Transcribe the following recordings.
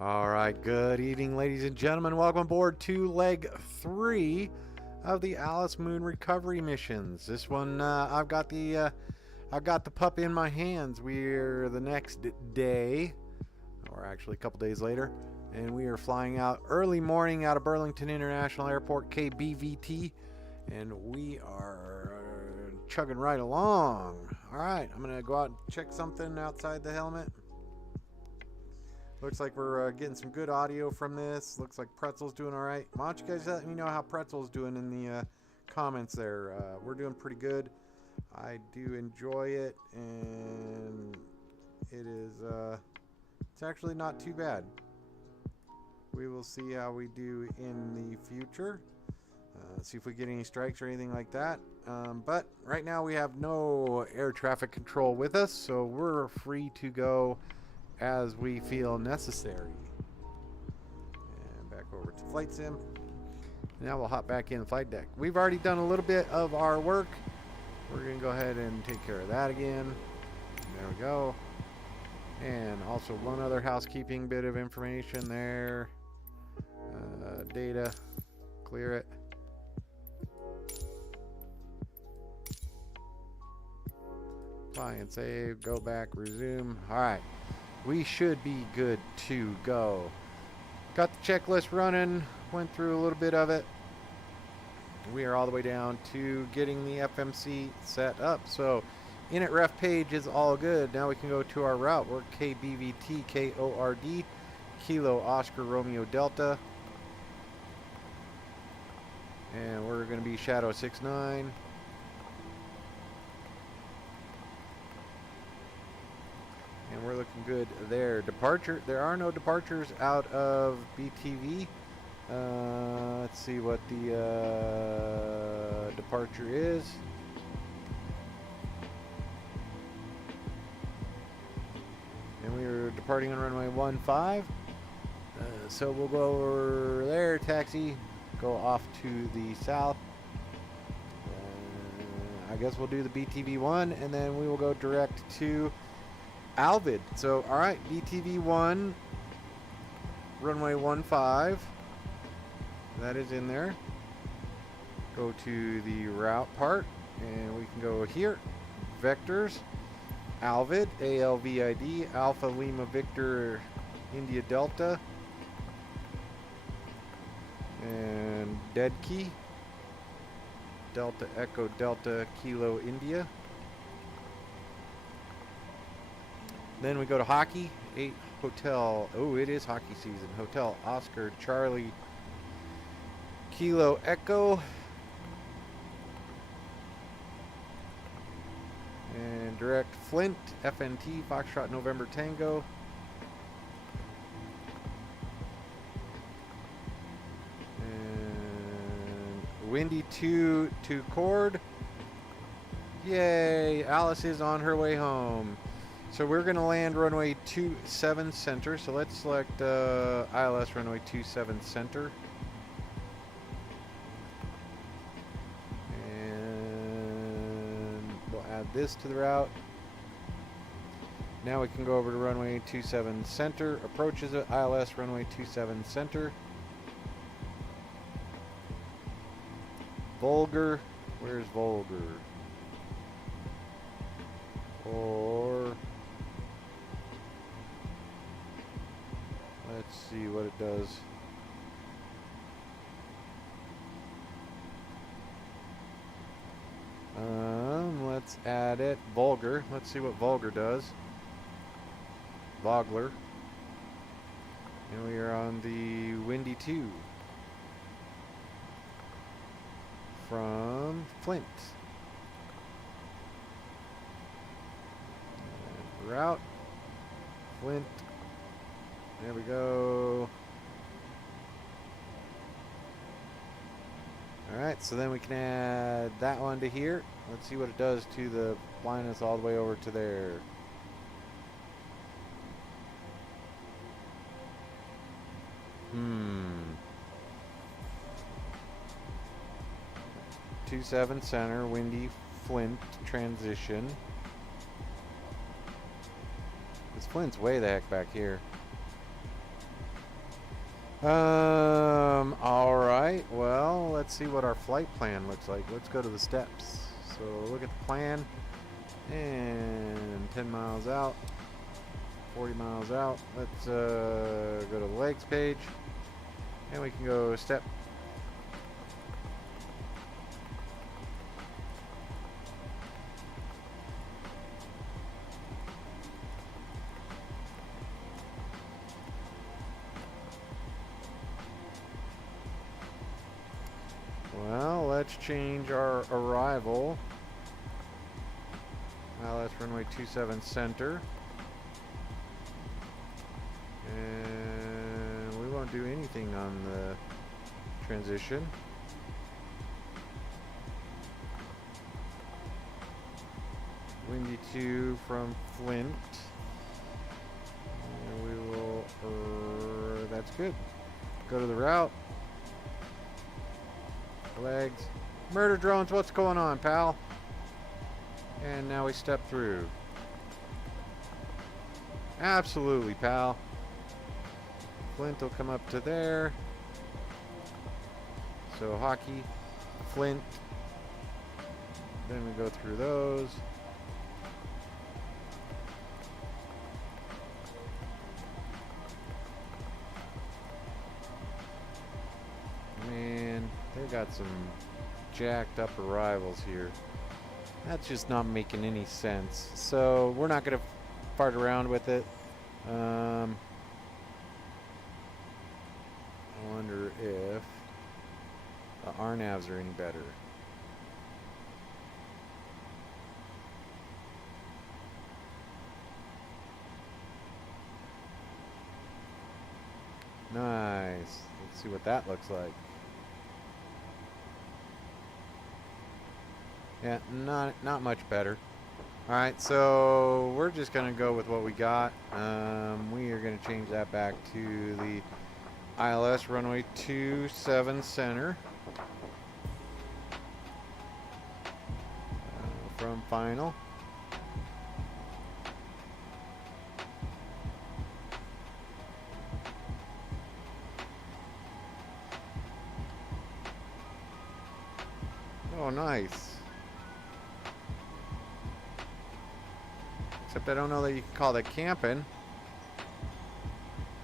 All right, good evening, ladies and gentlemen. Welcome aboard to leg 3 of the Alice Moon recovery missions. This one, I've got the pup in my hands. We're the next day, or actually a couple days later, and we are flying out early morning out of Burlington International Airport, KBVT, and we are chugging right along. All right, I'm gonna go out and check something outside the helmet. Looks like we're getting some good audio from this. Looks like Pretzel's doing all right. Why don't you guys let me know how Pretzel's doing in the comments there. We're doing pretty good. I do enjoy it, and it is it's actually not too bad. We will see how we do in the future. See if we get any strikes or anything like that. But right now we have no air traffic control with us, so we're free to go as we feel necessary. And back over to flight sim. Now we'll hop back in the flight deck. We've already done a little bit of our work. We're gonna go ahead and take care of that again. There we go. And also one other housekeeping bit of information there. Data, clear it. Fly and save, go back, resume. All right. We should be good to go. Got the checklist running, went through a little bit of it. We are all the way down to getting the FMC set up. So init ref page is all good. Now we can go to our route. We're KBVT KORD, Kilo Oscar Romeo Delta. And we're going to be Shadow 69. And we're looking good there. Departure. There are no departures out of BTV. Let's see what the departure is. And we are departing on runway 15. So we'll go over there, taxi, go off to the south. I guess we'll do the BTV1, and then we will go direct to Alvid. So, all right, BTV1, runway 15. That is in there. Go to the route part, and we can go here. Vectors, Alvid, ALVID, Alpha Lima Victor India Delta, and dead key, Delta Echo Delta Kilo India. Then we go to hockey, 8 Hotel, oh, it is hockey season. Hotel Oscar Charlie Kilo Echo. And direct Flint, FNT, Foxtrot November Tango. And Windy 2 to Cord. Yay, Alice is on her way home. So we're going to land runway 27 center. So let's select ILS runway 27 center. And we'll add this to the route. Now we can go over to runway 27 center. Approaches at ILS runway 27 center. Vulgar. Where's Vulgar? Or let's see what it does. Let's add it. Vulgar. Let's see what Vulgar does. Vogler. And we are on the Windy 2. From Flint. And route. Flint. There we go. Alright, so then we can add that one to here. Let's see what it does to the flying us all the way over to there. 27 center, Windy Flint transition. This Flint's way the heck back here. All right. Well, let's see what our flight plan looks like. Let's go to the steps. So look at the plan. And 10 miles out, 40 miles out. Let's go to the legs page. And we can go step. Well, let's change our arrival. LS runway 27 center. And we won't do anything on the transition. Windy 2 from Flint. And we will, that's good. Go to the route. Legs. Murder drones, what's going on, pal? And now we step through. Absolutely, pal. Flint will come up to there. So hockey, Flint. Then we go through those. Man, they got some jacked up arrivals here. That's just not making any sense. So we're not going to fart around with it. I wonder if the RNAVs are any better. Nice. Let's see what that looks like. Yeah, not much better. Alright, so we're just going to go with what we got. We are going to change that back to the ILS runway 27 center. From final. Oh, nice. Except I don't know that you can call that camping.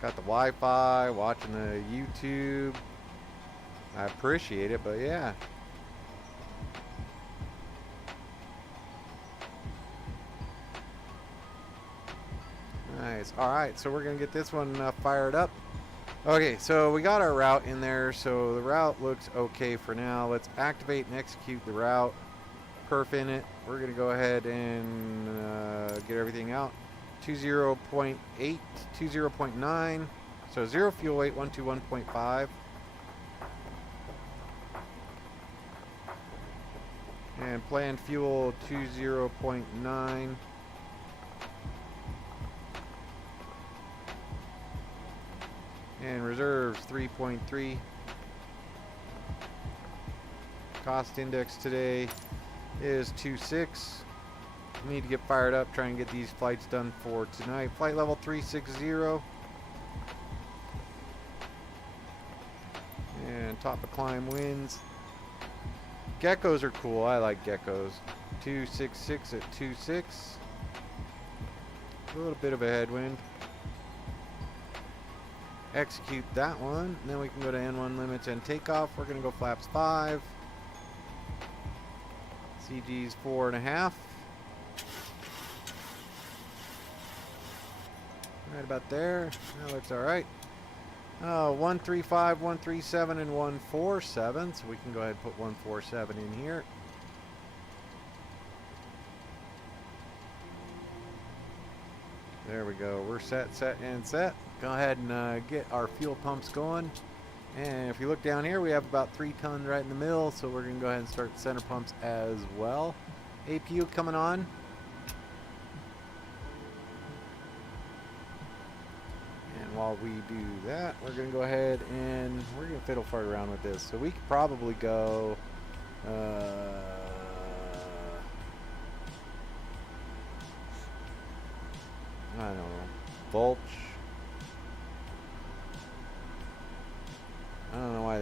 Got the Wi-Fi, watching the YouTube. I appreciate it, but yeah. Nice. Alright, so we're going to get this one fired up. Okay, so we got our route in there, so the route looks okay for now. Let's activate and execute the route. Perf in it. We're going to go ahead and get everything out. 20.8, 20.9. So 0 fuel weight, 121.5. And planned fuel 20.9. And reserves 3.3. Cost index today is 2.6. Need to get fired up, try and get these flights done for tonight. Flight level 360. And top of climb winds. Geckos are cool. I like geckos. 266 at 2.6. A little bit of a headwind. Execute that one. And then we can go to N1 limits and takeoff. We're going to go flaps 5. CG's 4.5. Right about there. That looks alright. 135, 137, and 147. So we can go ahead and put 147 in here. There we go. We're set, and set. Go ahead and get our fuel pumps going. And if you look down here, we have about 3 tons right in the middle. So we're going to go ahead and start center pumps as well. APU coming on. And while we do that, we're going to go ahead and we're going to fiddle fart around with this. So we could probably go... I don't know. Vulch.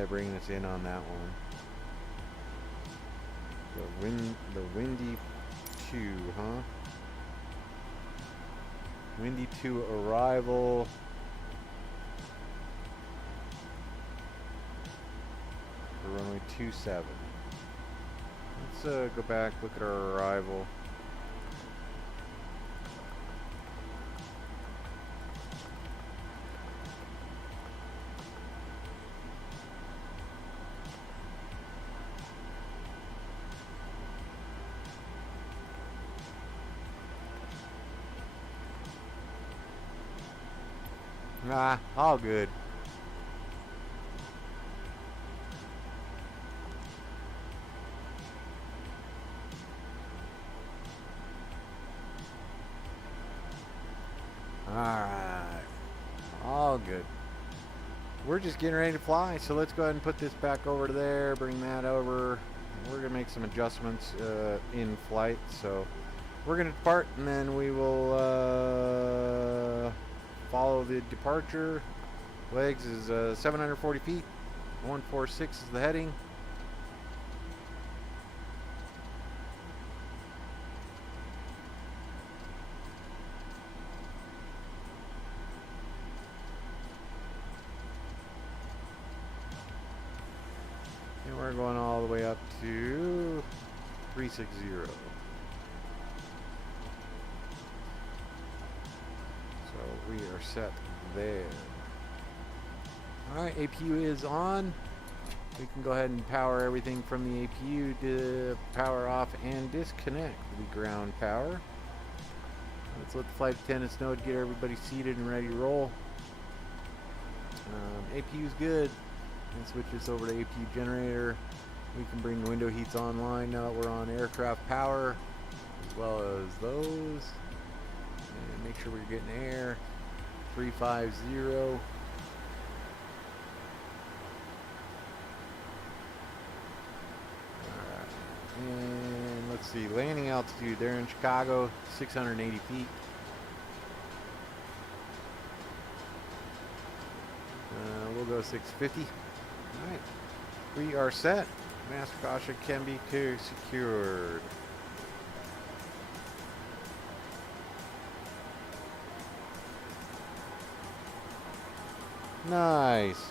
they're bringing us in on that one. The Windy 2, huh? Windy 2 arrival. For runway 27. Let's go back, look at our arrival. Nah, all good. Alright. All good. We're just getting ready to fly, so let's go ahead and put this back over to there, bring that over. We're going to make some adjustments in flight, so we're going to depart, and then we will follow the departure. Legs is 740 feet. 146 is the heading. And we're going all the way up to 360. We are set there. Alright, APU is on. We can go ahead and power everything from the APU to power off and disconnect the ground power. Let's let the flight attendants know to get everybody seated and ready to roll. APU is good. And switch this over to APU generator. We can bring the window heats online now that we're on aircraft power, as well as those. And make sure we're getting air. 350. Alright. And let's see, landing altitude. They're in Chicago, 680 feet. We'll go 650. Alright. We are set. Master caution can be secured. Nice.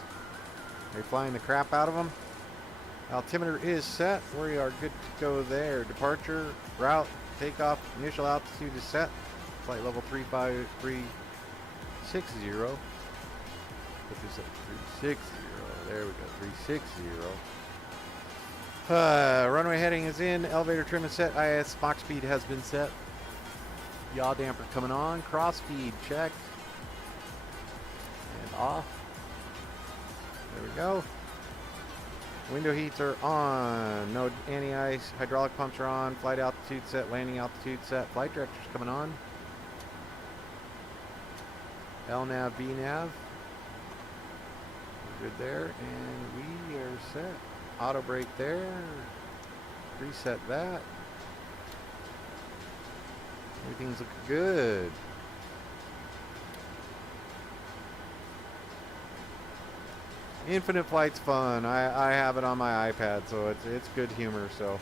Are you flying the crap out of them? Altimeter is set. We are good to go there. Departure, route, takeoff, initial altitude is set. Flight level 35360. Put this at 360. There we go, 360. Runway heading is in. Elevator trim is set. IS Mach speed has been set. Yaw damper coming on. Cross feed checked. And off. There we go. Window heats are on. No anti-ice. Hydraulic pumps are on. Flight altitude set. Landing altitude set. Flight director's coming on. LNAV, VNAV. We're good there. And we are set. Auto brake there. Reset that. Everything's looking good. Infinite Flight's fun. I have it on my iPad, so it's good humor. So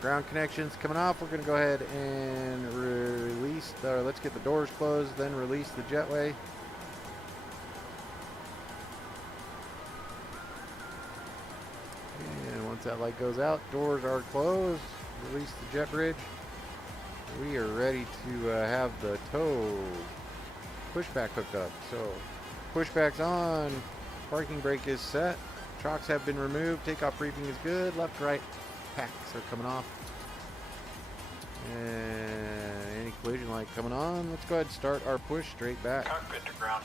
ground connections coming off. We're going to go ahead and release. Let's get the doors closed, then release the jetway. And once that light goes out, doors are closed. Release the jet bridge. We are ready to have the tow pushback hooked up. So pushback's on. Parking brake is set. Chocks have been removed. Takeoff briefing is good. Left, right packs are coming off. And any collision light coming on. Let's go ahead and start our push straight back. Cockpit to ground.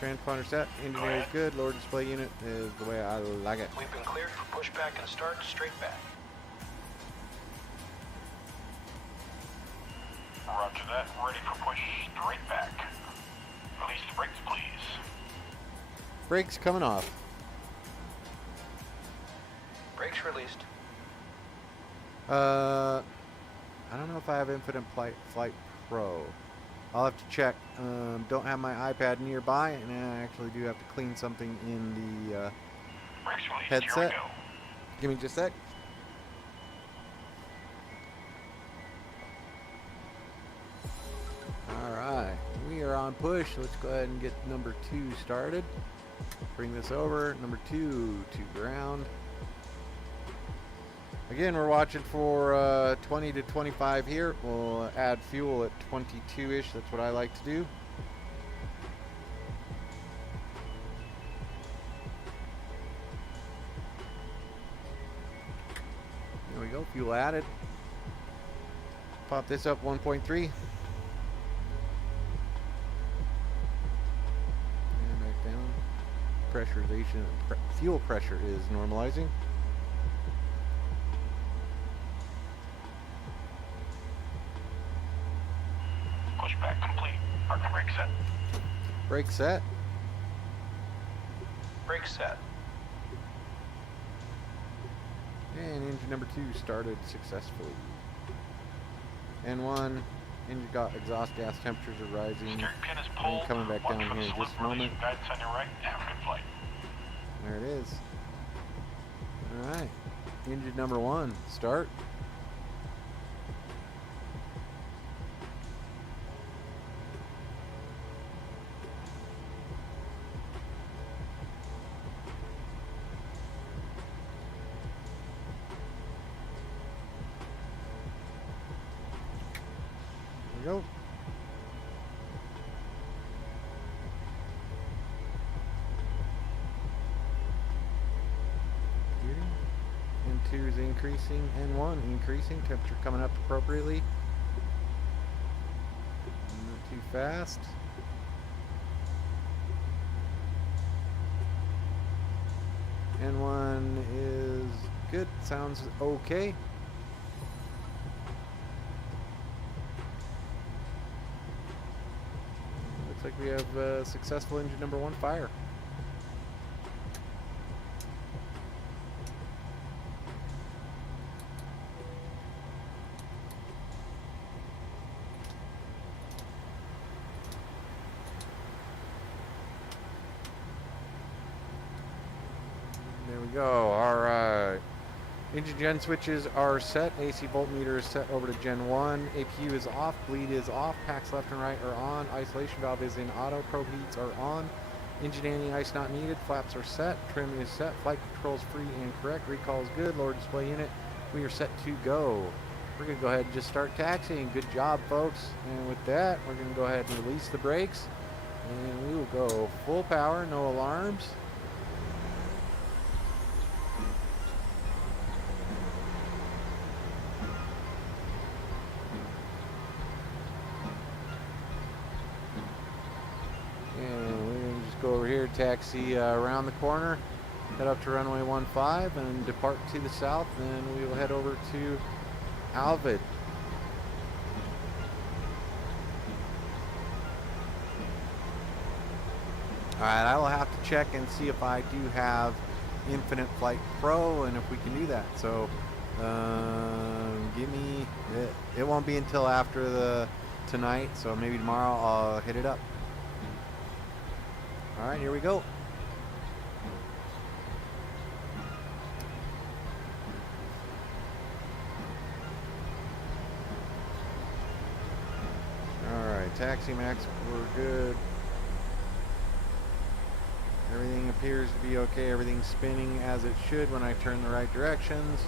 Transponder set. Engine air is good. Lower display unit is the way I like it. We've been cleared for pushback and start straight back. Roger that. Ready for push straight back. Release the brakes, please. Brakes coming off. Brakes released. I don't know if I have Infinite Flight Pro. I'll have to check. Don't have my iPad nearby, and I actually do have to clean something in the Brakes released. headset. Here we go. Give me just a sec. Alright, we are on push. Let's go ahead and get number 2 started. Bring this over. Number 2 to ground. Again, we're watching for 20 to 25 here. We'll add fuel at 22-ish. That's what I like to do. There we go. Fuel added. Pop this up 1.3. And back down. Pressurization. Fuel pressure is normalizing. Pushback complete. Parking brake set. Brake set. Brake set. And engine number 2 started successfully. N1, engine got exhaust gas temperatures are rising. Steering pin is pulled. Coming back down here in just a moment. Guidance on your right. Have a good flight. There it is. Alright. Engine number 1, start. Go. N2 is increasing, N1 increasing, temperature coming up appropriately. Not too fast. N1 is good, sounds okay. Looks like we have successful engine number 1 fire. There we go. Alright. Engine gen switches are set. AC voltmeter is set over to gen 1. APU is off. Bleed is off. Packs left and right are on. Isolation valve is in auto. Probe heats are on. Engine anti-ice not needed. Flaps are set. Trim is set. Flight controls free and correct. Recall is good. Lower display unit. We are set to go. We're going to go ahead and just start taxiing. Good job, folks. And with that, we're going to go ahead and release the brakes. And we will go full power. No alarms. Go over here, taxi around the corner, head up to runway 15 and depart to the south, then we will head over to Alvid. Alright, I will have to check and see if I do have Infinite Flight Pro and if we can do that. So give me it won't be until after the tonight, so maybe tomorrow I'll hit it up. All right, here we go. All right, taxi max, we're good. Everything appears to be okay. Everything's spinning as it should when I turn the right directions.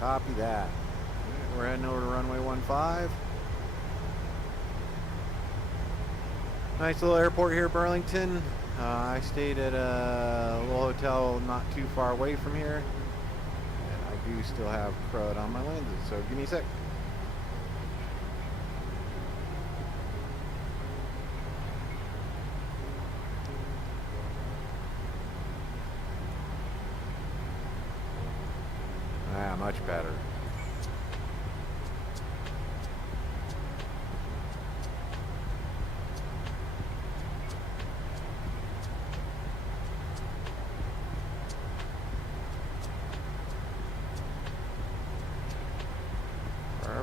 Copy that. We're heading over to runway 15. Nice little airport here, Burlington. I stayed at a little hotel not too far away from here. And I do still have crud on my lenses, so give me a sec. Much better.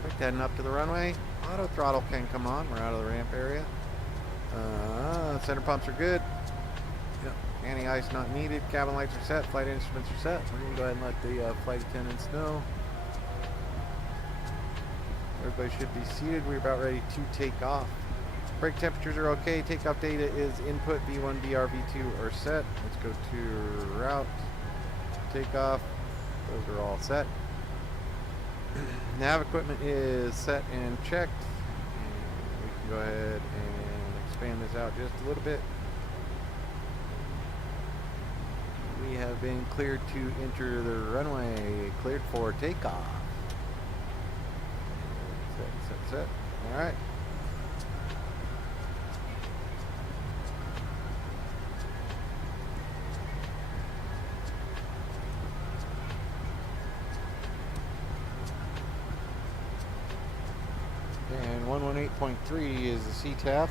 Perfect. Heading up to the runway. Auto throttle can come on. We're out of the ramp area. Center pumps are good. Yep. Anti-ice not needed. Cabin lights are set. Flight instruments are set. We're going to go ahead and let the flight attendants know. Everybody should be seated. We're about ready to take off. Brake temperatures are okay. Takeoff data is input. V1, VR, V2 are set. Let's go to route. Takeoff. Those are all set. Nav equipment is set and checked. And we can go ahead and expand this out just a little bit. We have been cleared to enter the runway. Cleared for takeoff. Set. All right. And 118.3 is the CTAF.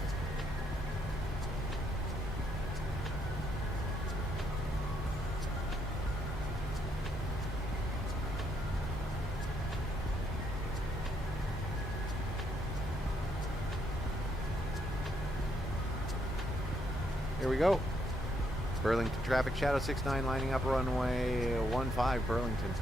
Here we go. Burlington traffic, Shadow 69 lining up runway 15 Burlington.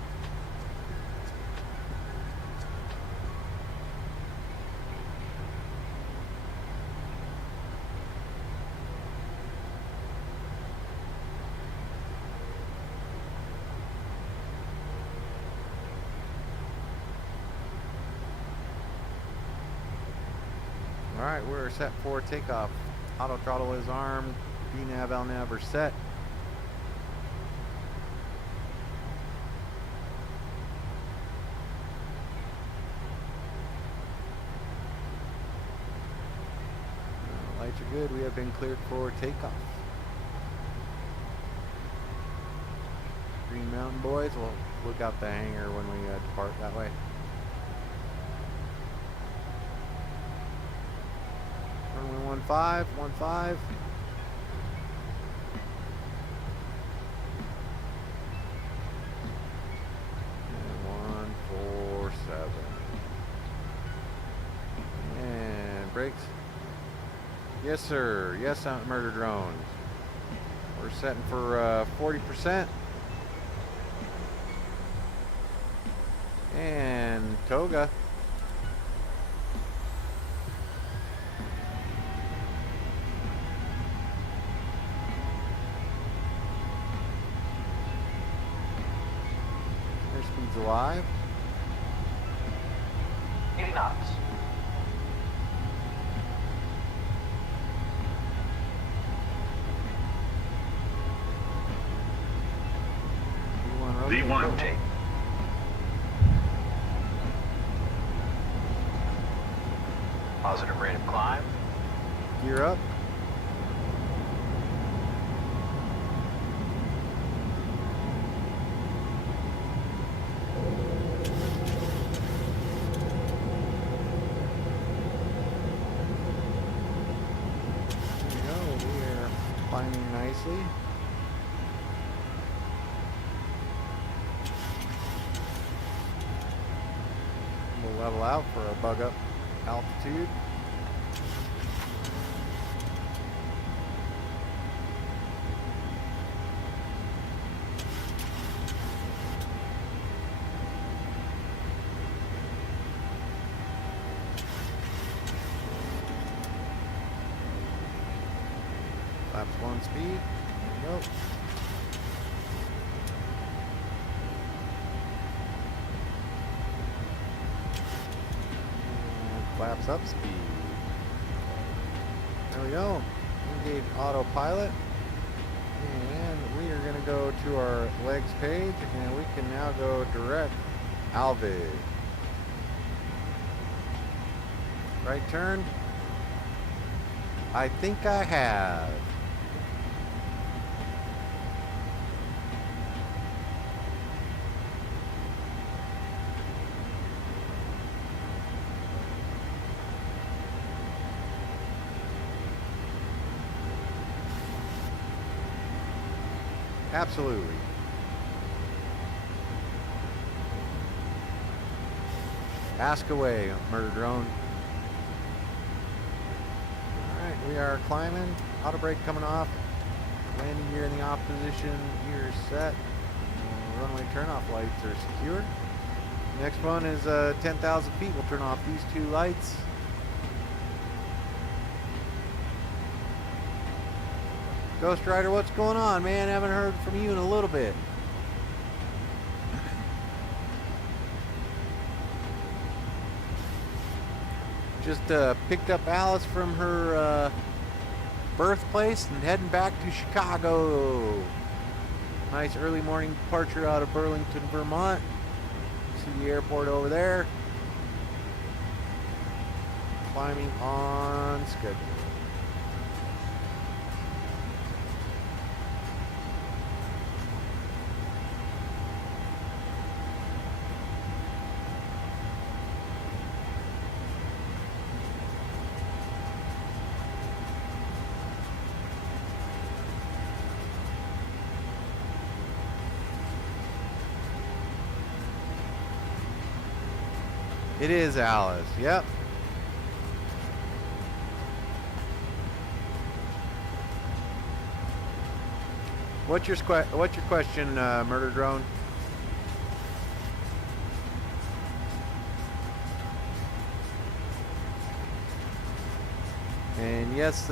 Alright, we're set for takeoff. Auto throttle is armed. VNAV, LNAV are set. Lights are good. We have been cleared for takeoff. Green Mountain boys, we'll look out the hangar when we depart that way. Runway 15. And 147. And brakes. Yes, sir. Yes, murder drones. We're setting for 40%. And toga. Airspeed's alive. 80 knots. V1 take. Positive rate of climb. Gear up. There we go. We are climbing nicely. We'll level out for a bug up altitude. Flaps 1 speed. There we go. Flaps up speed. There we go. Engage autopilot. And we are going to go to our legs page and we can now go direct Alvid. Right turn. I think I have. Absolutely. Ask away, Murder Drone. Alright, we are climbing. Auto brake coming off. Landing gear in the off position. Gear set. Runway turnoff lights are secure. Next one is 10,000 feet. We'll turn off these two lights. Ghost Rider, what's going on, man? Haven't heard from you in a little bit. Just picked up Alice from her birthplace and heading back to Chicago. Nice early morning departure out of Burlington, Vermont. See the airport over there. Climbing on schedule. It is Alice. Yep. What's your question, Murder Drone? And yes,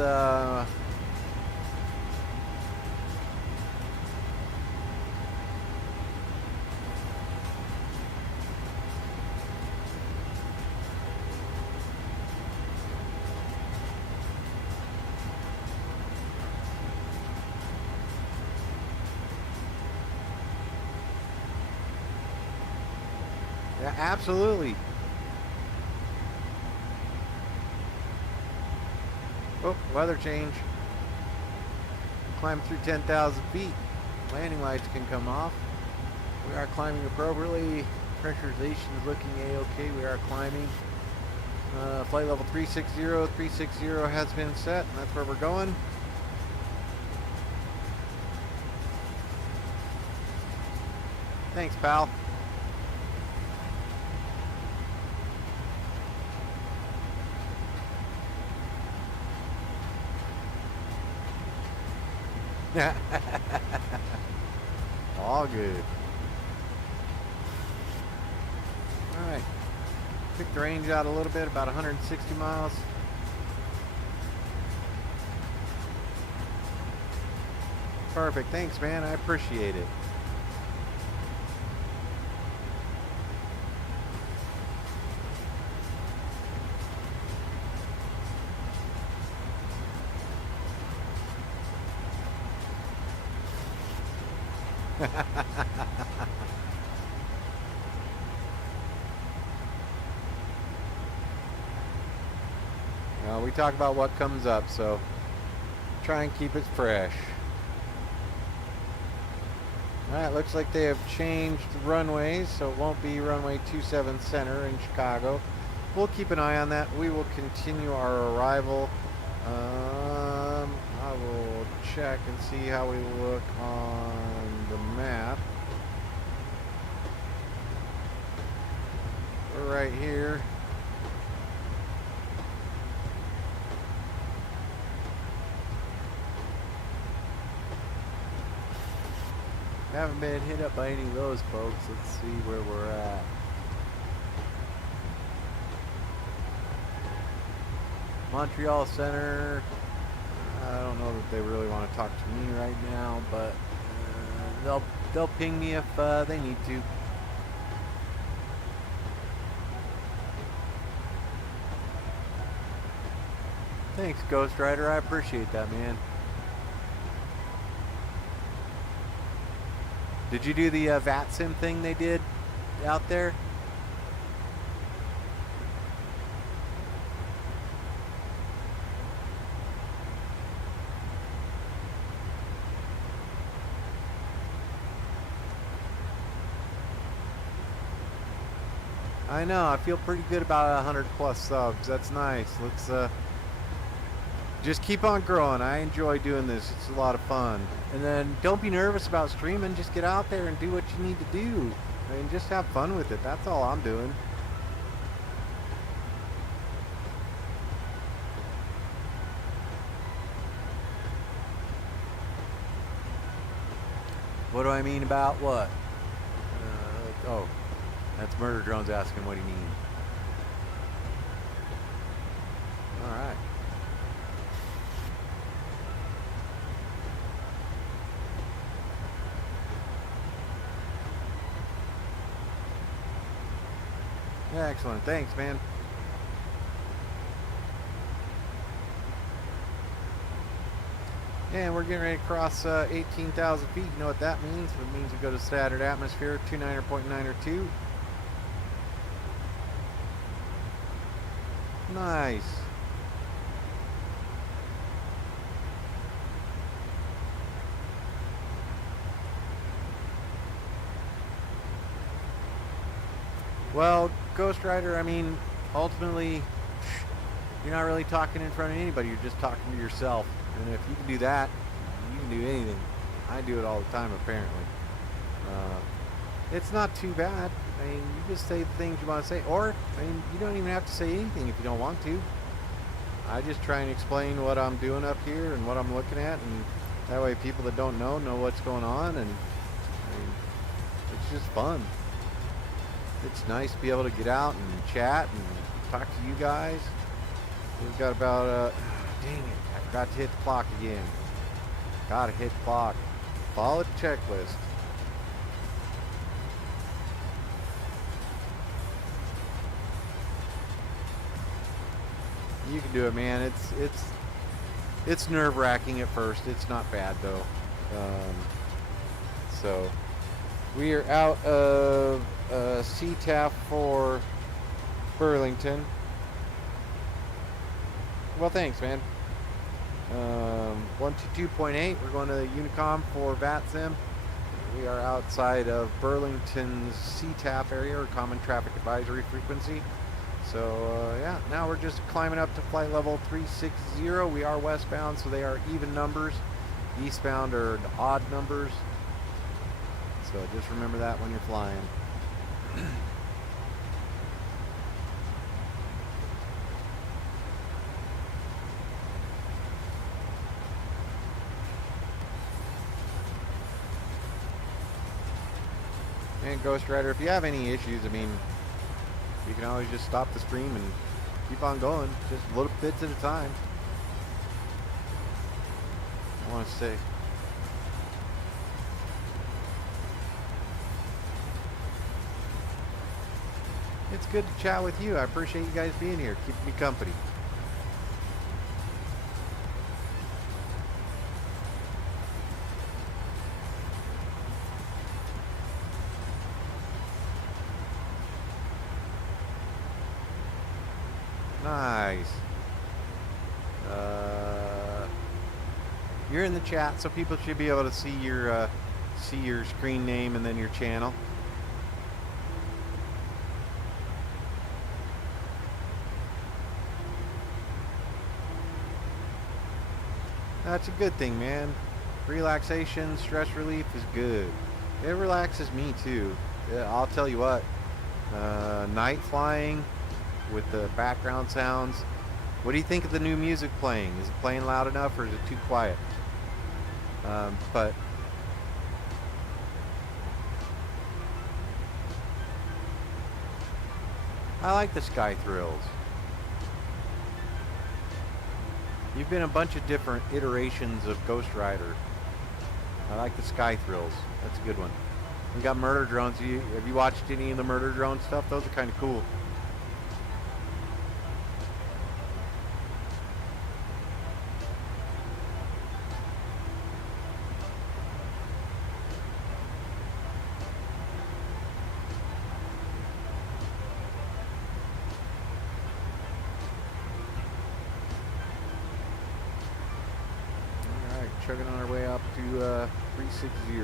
yeah, absolutely. Oh, weather change. Climb through 10,000 feet. Landing lights can come off. We are climbing appropriately. Pressurization is looking A-OK. We are climbing. Flight level 360. 360 has been set, and that's where we're going. Thanks, pal. All good. Alright. Pick the range out a little bit, about 160 miles. Perfect. Thanks, man. I appreciate it. Well, we talk about what comes up, so try and keep it fresh. Alright, looks like they have changed the runways, so it won't be runway 27 center in Chicago. We'll keep an eye on that. We will continue our arrival. I will check and see how we look on the map. We're right here. Haven't been hit up by any of those folks. Let's see where we're at. Montreal Center. I don't know that they really want to talk to me right now, but they'll ping me if they need to. Thanks, Ghost Rider. I appreciate that, man. Did you do the VATSIM thing they did out there? I know. I feel pretty good about 100 plus subs. That's nice. Let's just keep on growing. I enjoy doing this. It's a lot of fun. And then don't be nervous about streaming. Just get out there and do what you need to do. I mean, just have fun with it. That's all I'm doing. What do I mean about what? Oh, that's Murder Drones asking what do you mean. All right. Yeah, excellent. Thanks, man. And we're getting ready to cross 18,000 feet. You know what that means? It means we go to standard atmosphere, 29.902. Nice. Well, Ghost Rider, I mean, ultimately, you're not really talking in front of anybody. You're just talking to yourself. And if you can do that, you can do anything. I do it all the time, apparently. It's not too bad. I mean, you just say the things you want to say. Or, I mean, you don't even have to say anything if you don't want to. I just try and explain what I'm doing up here and what I'm looking at. And that way people that don't know what's going on. And, I mean, it's just fun. It's nice to be able to get out and chat and talk to you guys. We've got about, dang it, I forgot to hit the clock again. Gotta hit the clock. Follow the checklist. You can do it, man. It's nerve-wracking at first. It's not bad though. So we are out of CTAF for Burlington. Well, thanks, man. 122.8. We're going to Unicom for VATSIM. We are outside of Burlington's CTAF area, or Common Traffic Advisory Frequency. So yeah, now we're just climbing up to flight level 360. We are westbound, so they are even numbers. Eastbound are odd numbers. So just remember that when you're flying. And Ghost Rider, if you have any issues, I mean, you can always just stop the stream and keep on going, just little bits at a time. I want to say. It's good to chat with you. I appreciate you guys being here, keeping me company. Nice. You're in the chat, so people should be able to see your screen name and then your channel. That's a good thing, man. Relaxation, stress relief is good. It relaxes me too. I'll tell you what. Night flying with the background sounds. What do you think of the new music playing? Is it playing loud enough or is it too quiet? But I like the Sky Thrills. You've been a bunch of different iterations of Ghost Rider. I like the Sky Thrills. That's a good one. We got Murder Drones. Have you watched any of the Murder Drone stuff? Those are kind of cool. Chugging on our way up to 360.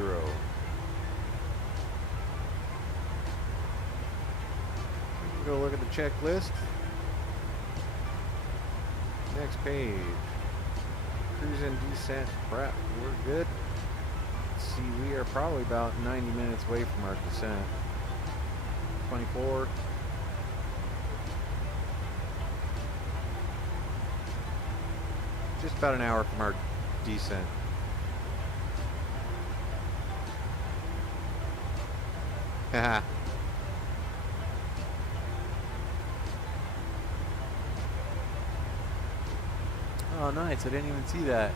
Go look at the checklist. Next page. Cruise and descent prep. We're good. Let's see, we are probably about 90 minutes away from our descent. 24. Just about an hour from our descent. Oh, nice. I didn't even see that.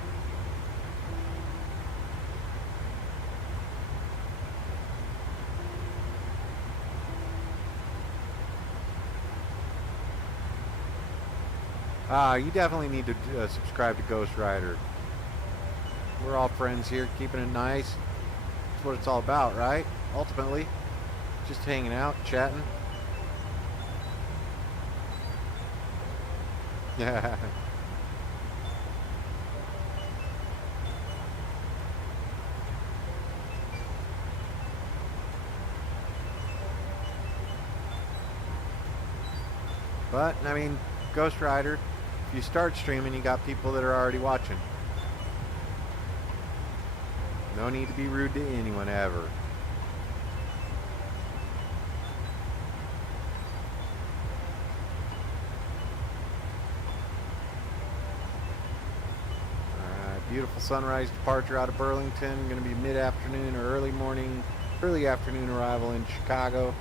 You definitely need to subscribe to Ghost Rider. We're all friends here, keeping it nice. That's what it's all about, right? Ultimately, just hanging out, chatting. Yeah. But, I mean, Ghost Rider, if you start streaming, you got people that are already watching. No need to be rude to anyone ever. Alright, beautiful sunrise departure out of Burlington. Going to be mid-afternoon or early morning, early afternoon arrival in Chicago.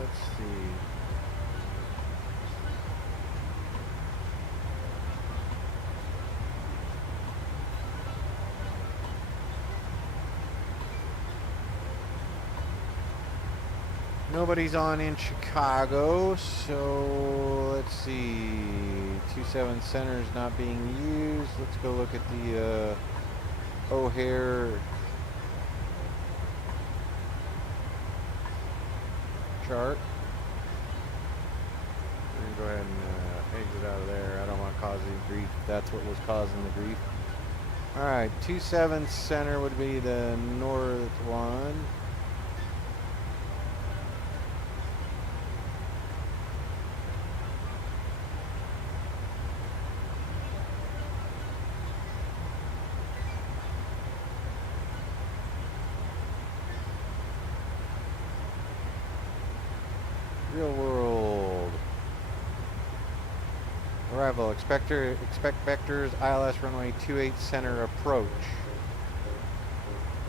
Let's see. Nobody's on in Chicago, so let's see. 27 center is not being used. Let's go look at the O'Hare chart. We're gonna go ahead and exit out of there. I don't want to cause any grief. That's what was causing the grief. All right, 27 center would be the north one. Real world. Arrival. Expect vectors, ILS runway 28 center approach.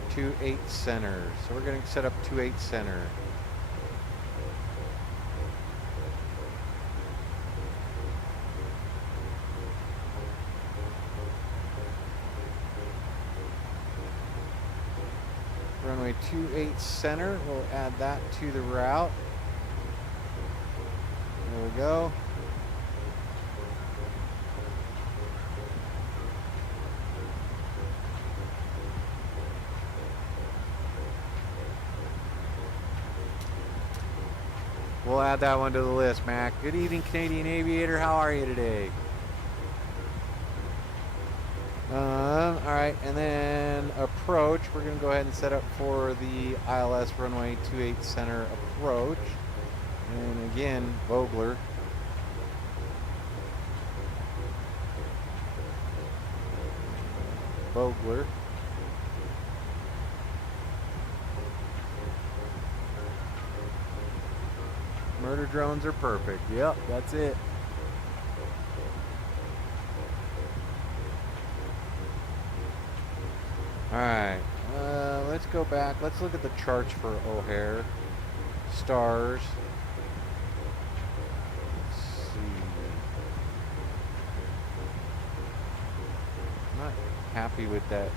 28 center. So we're going to set up 28 center. Runway 28 center. We'll add that to the route. There we go. We'll add that one to the list, Mac. Good evening, Canadian Aviator. How are you today? All right, and then approach. We're going to go ahead and set up for the ILS runway 28 center approach. And again, Vogler. Vogler. Murder drones are perfect. Yep, that's it. Alright, let's go back. Let's look at the charts for O'Hare. Stars. Let's see. I'm not happy with that.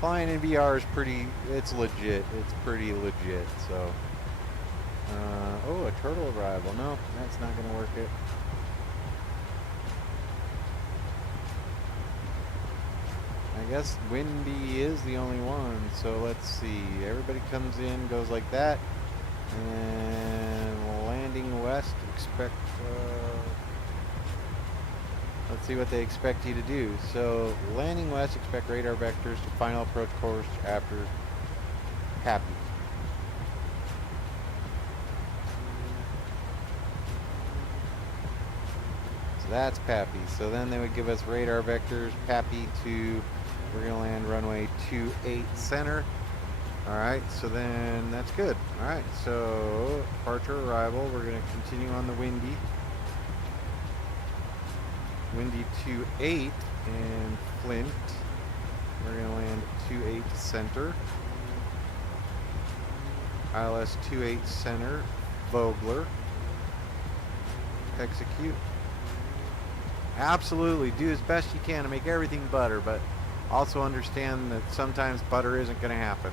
Flying in VR is pretty, it's legit. It's pretty legit, so. Oh, a turtle arrival. No, that's not going to work it. I guess windy is the only one, so let's see. Everybody comes in, goes like that. And landing west, expect... let's see what they expect you to do. So, landing west, expect radar vectors to final approach course after happy. that's Pappy. So then they would give us radar vectors, Pappy to, we're going to land runway 28 center. Alright, so then that's good. Alright, so departure arrival, we're going to continue on the windy. Windy 28 and Flint. We're going to land 28 center. ILS 28 center, Vogler. Execute. Absolutely, do as best you can to make everything butter, but also understand that sometimes butter isn't going to happen.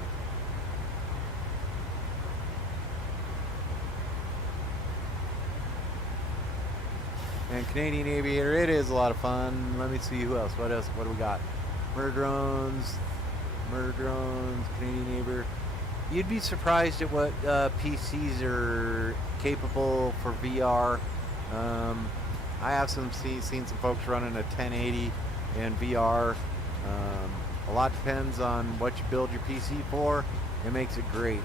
And Canadian Aviator, it is a lot of fun. Let me see who else. What else? What do we got? Murder drones, Canadian Aviator. You'd be surprised at what PCs are capable for VR. I have seen some folks running a 1080 in VR. A lot depends on what you build your PC for. It makes it great.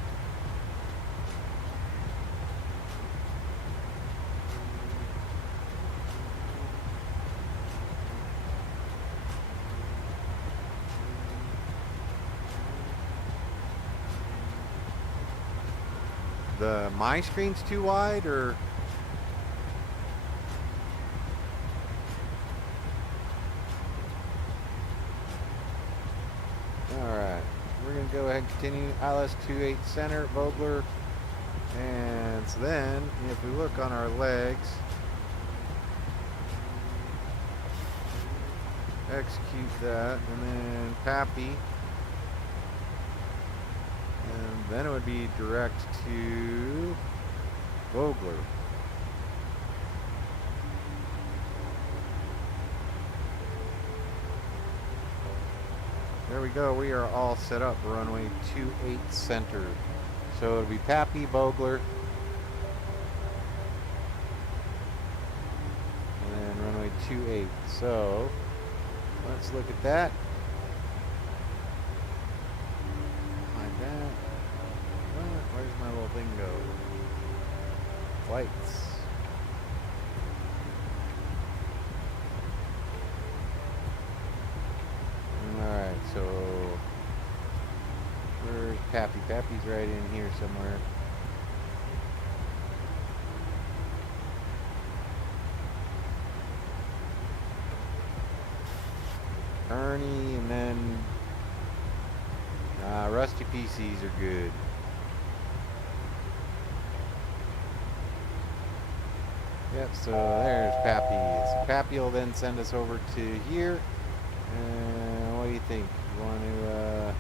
My screen's too wide, or alright, we're gonna go ahead and continue. ILS 28 center, Vogler, and so then if we look on our legs, execute that, and then Pappy. And then it would be direct to Vogler. There we go. We are all set up. Runway 28 center. So it'll be Pappy, Vogler, and then runway 28. So let's look at that. Where's my little thing go? Flights. Alright, so where's Pappy? Pappy's right in here somewhere. Ernie, and then rusty PCs are good. Yep, so there's Pappy. So Pappy will then send us over to here. And what do you think? You want to,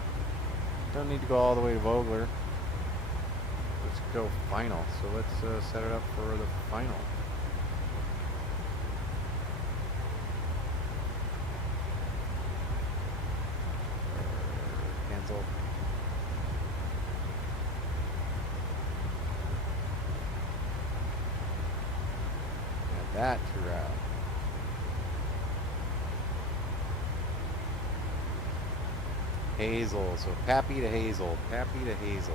don't need to go all the way to Vogler. Let's go final. So let's set it up for the final. Cancel. That to route. Hazel. So Pappy to Hazel. Pappy to Hazel.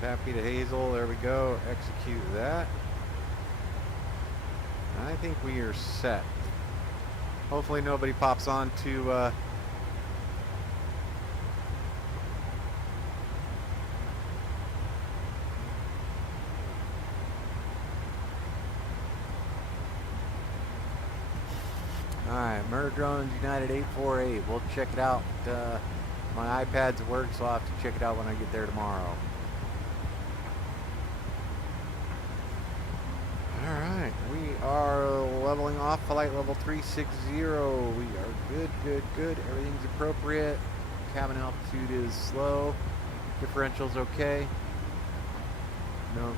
Pappy to Hazel. There we go. Execute that. I think we are set. Hopefully nobody pops on to Alright, Murder Drones United 848. We'll check it out. My iPad's at work, so I'll have to check it out when I get there tomorrow. Alright, we are leveling off flight level 360. We are good. Everything's appropriate. Cabin altitude is slow. Differential's okay. No.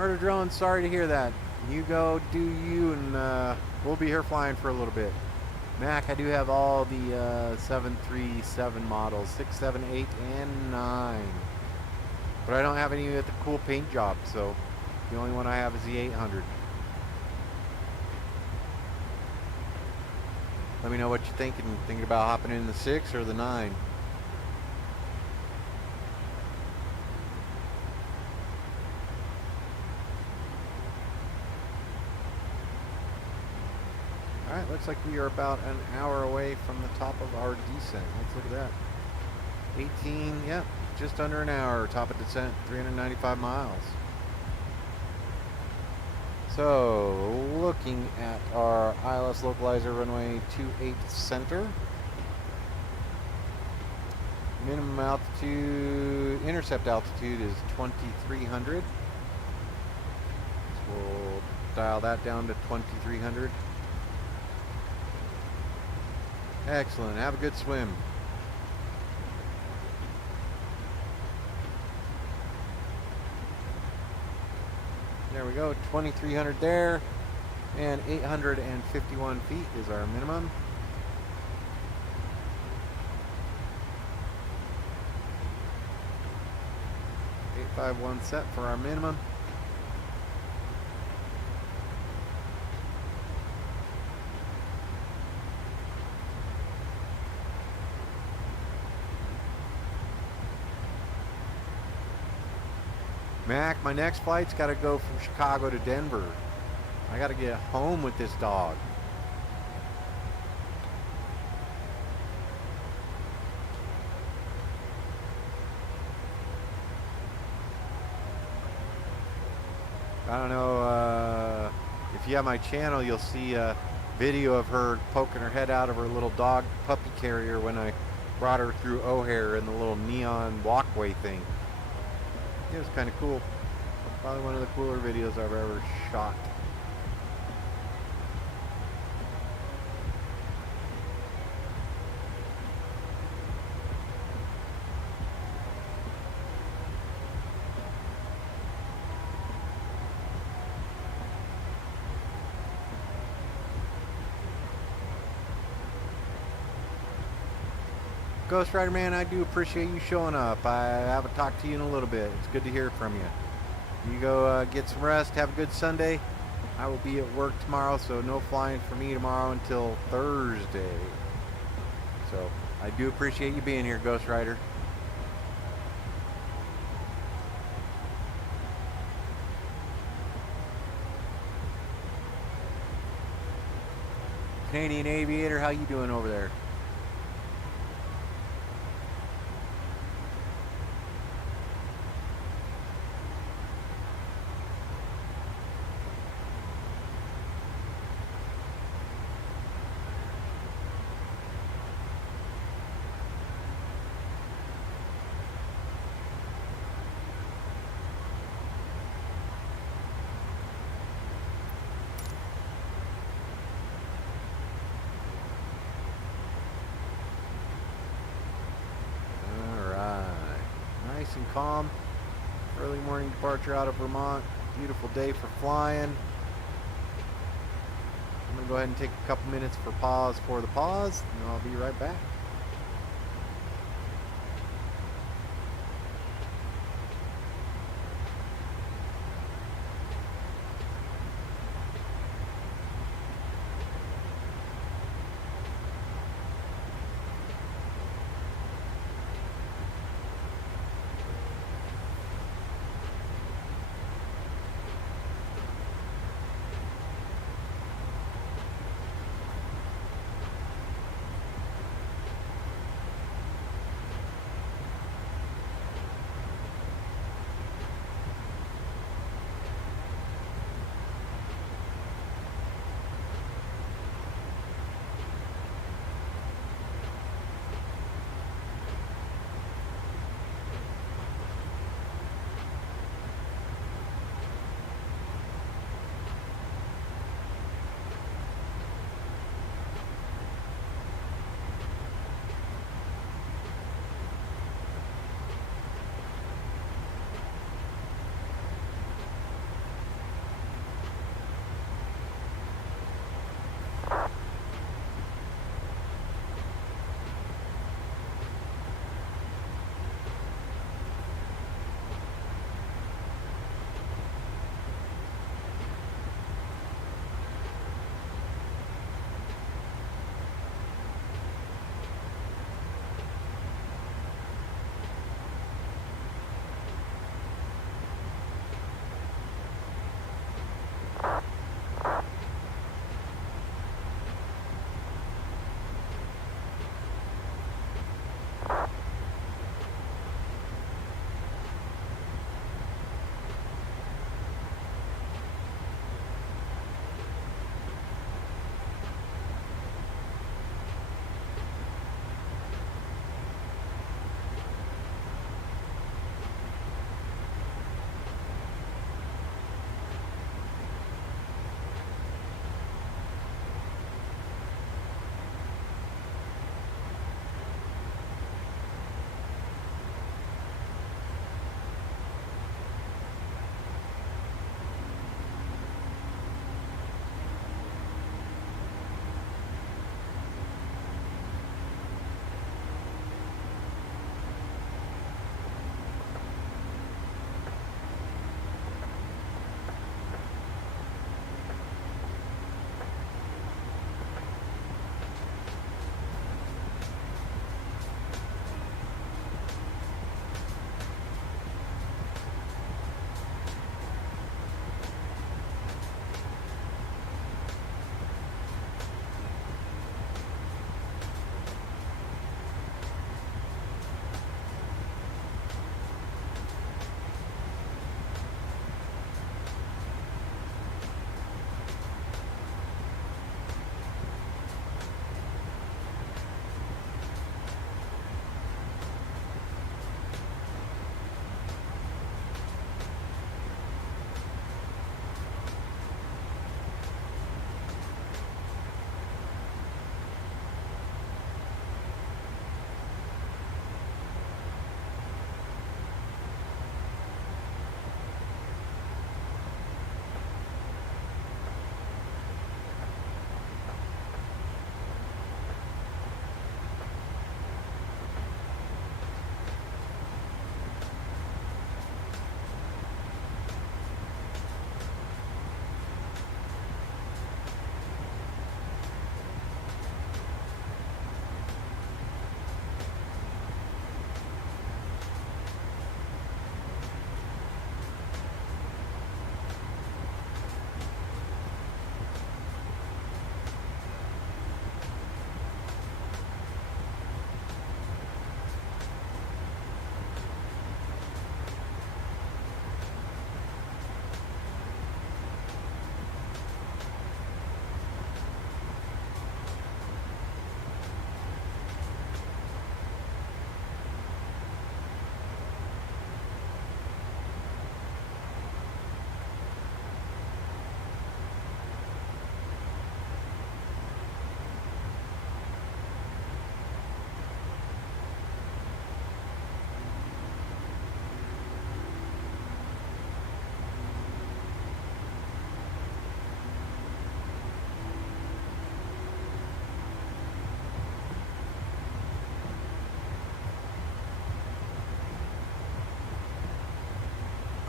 Murder Drone, sorry to hear that. You go do you, and we'll be here flying for a little bit. Mac, I do have all the 737 models, 6, 7, 8, and 9. But I don't have any at the cool paint job, so the only one I have is the 800. Let me know what you're thinking. Thinking about hopping in the 6 or the 9. Alright, looks like we are about an hour away from the top of our descent. Let's look at that. 18, yep, just under an hour. Top of descent, 395 miles. So, looking at our ILS localizer runway 28 center. Minimum altitude, intercept altitude is 2300. So we'll dial that down to 2300. Excellent. Have a good swim. There we go. 2,300 there. And 851 feet is our minimum. .851 set for our minimum. Mac, my next flight's got to go from Chicago to Denver. I got to get home with this dog. I don't know if you have my channel, you'll see a video of her poking her head out of her little dog puppy carrier when I brought her through O'Hare in the little neon walkway thing. It was kind of cool. Probably one of the cooler videos I've ever shot. Ghost Rider man, I do appreciate you showing up. I haven't talked to you in a little bit. It's good to hear from you. You go get some rest. Have a good Sunday. I will be at work tomorrow, so no flying for me tomorrow until Thursday. So I do appreciate you being here, Ghost Rider. Canadian Aviator, how you doing over there? Nice and calm. Early morning departure out of Vermont. Beautiful day for flying. I'm going to go ahead and take a couple minutes for pause for the pause, and I'll be right back.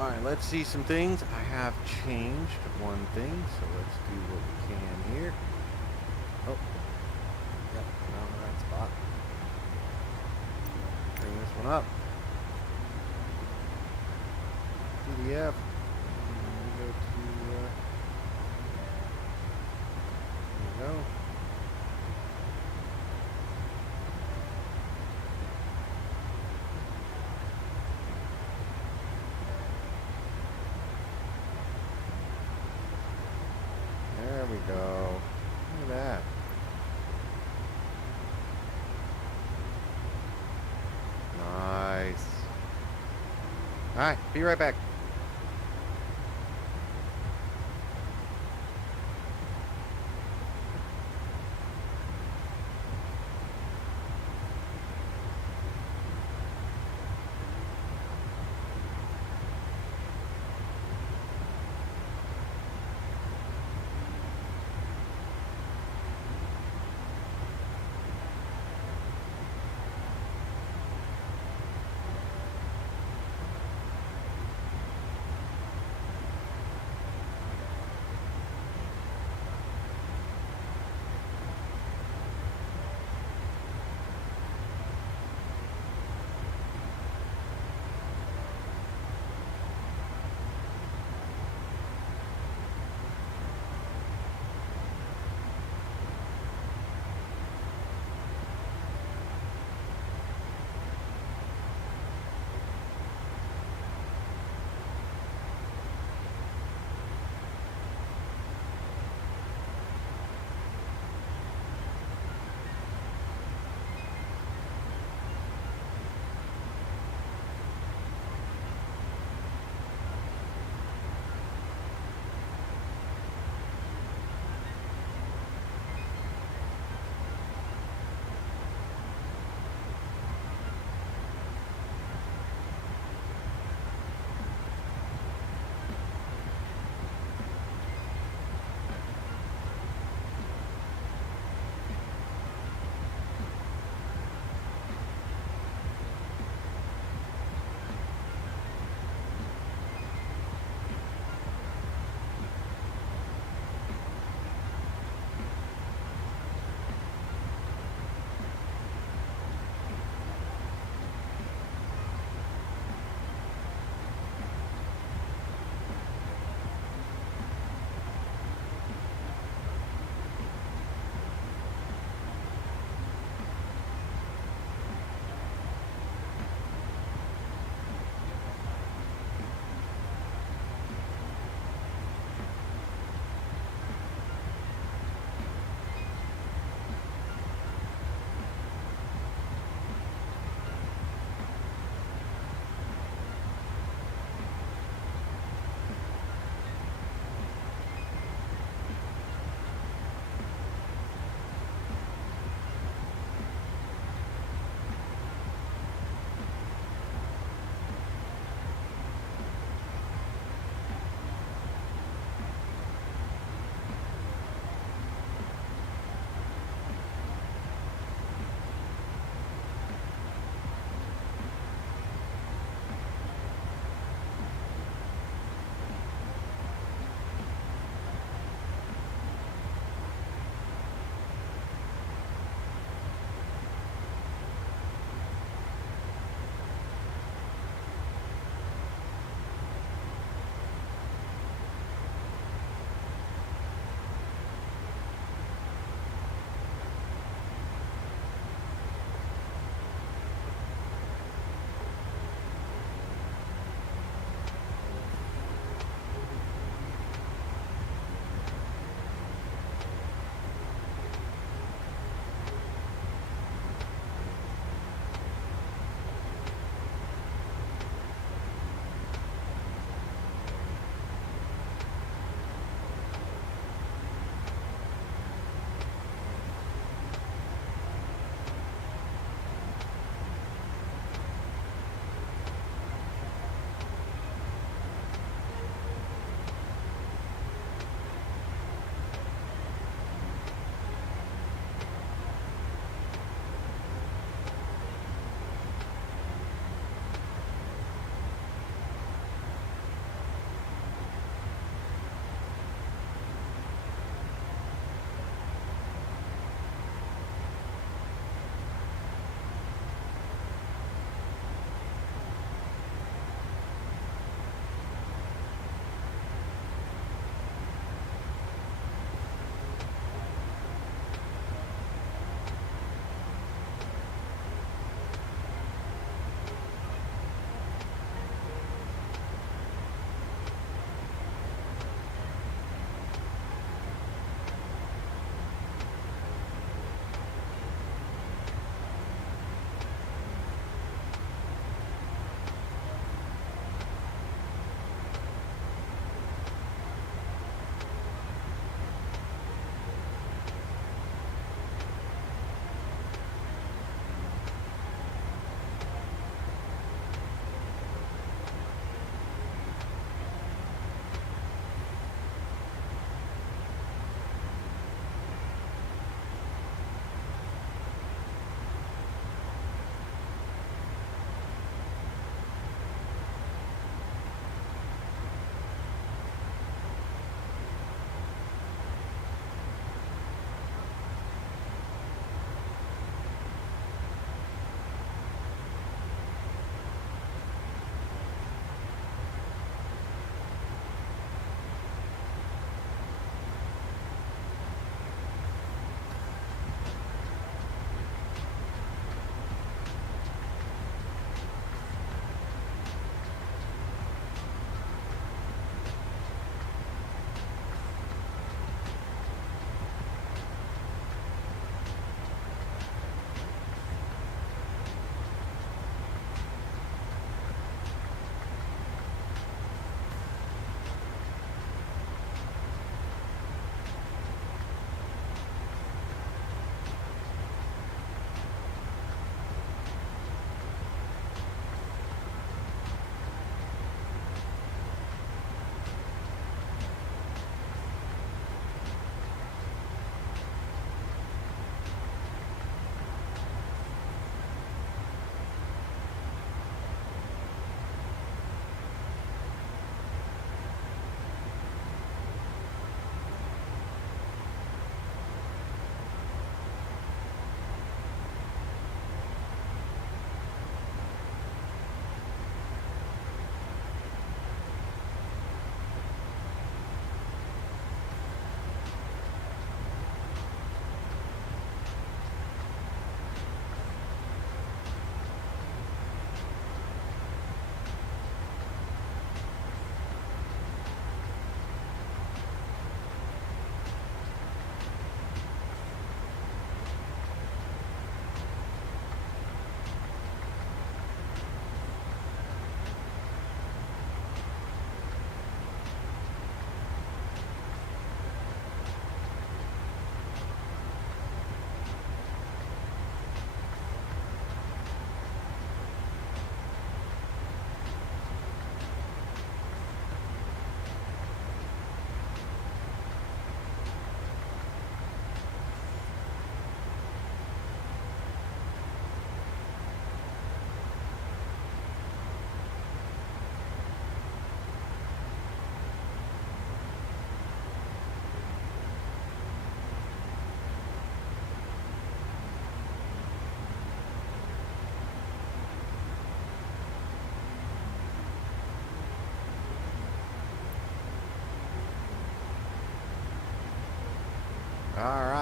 Alright, let's see some things. I have changed one thing, so let's do what we can here. Oh, yep, on the right spot. Bring this one up. PDF. Go to, there we go. There we go. Look at that. Nice. Alright, be right back.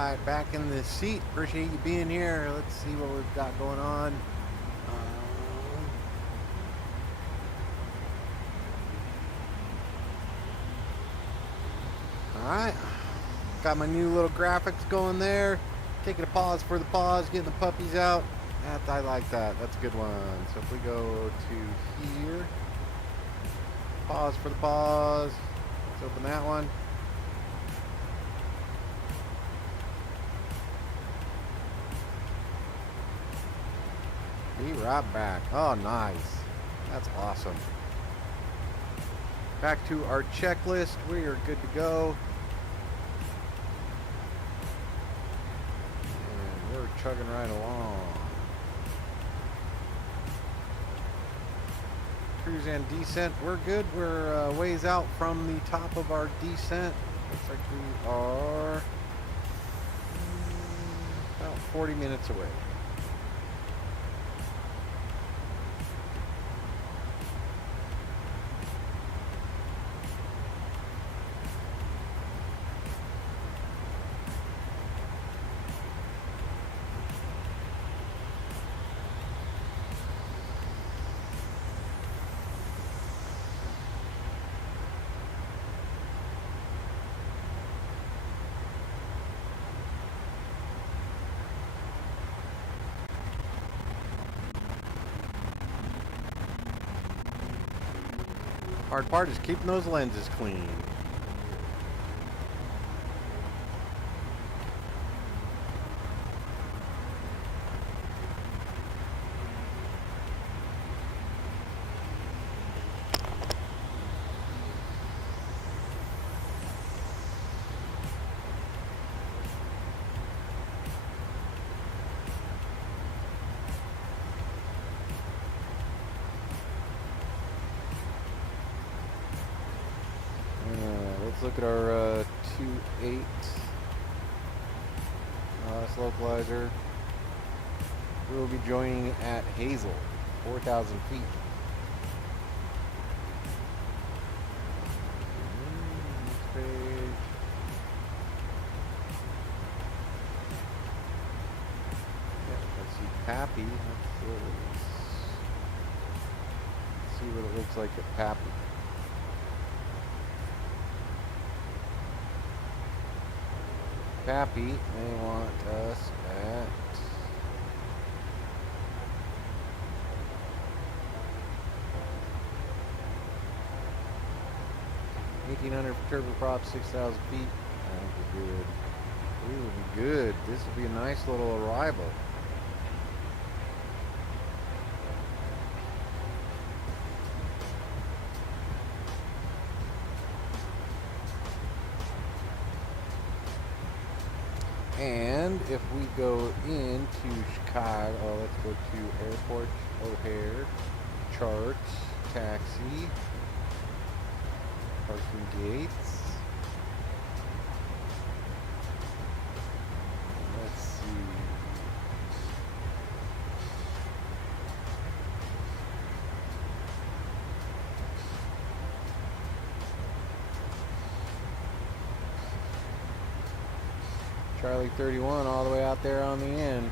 right, back in the seat. Appreciate you being here. Let's see what we've got going on. Alright, got my new little graphics going there. Taking a pause for the pause, getting the puppies out. I like that. That's a good one. So if we go to here, pause for the pause. Let's open that one. Be right back. Oh, nice. That's awesome. Back to our checklist. We are good to go. And we're chugging right along. Cruise and descent. We're good. We're ways out from the top of our descent. Looks like we are about 40 minutes away. Hard part is keeping those lenses clean. Let's look at our 2.8 localizer. We will be joining at Hazel, 4,000 feet. Next page. Yeah, let's see Pappy. Let's see what it looks like at Pappy. Pappy, they want us at 1,800 for turboprop, 6,000 feet. I think we're good. We will be good. This will be a nice little arrival. And if we go into Chicago, let's go to Airport O'Hare, charts, taxi, parking gates. Let's see. Charlie 31 all the way out there on the end.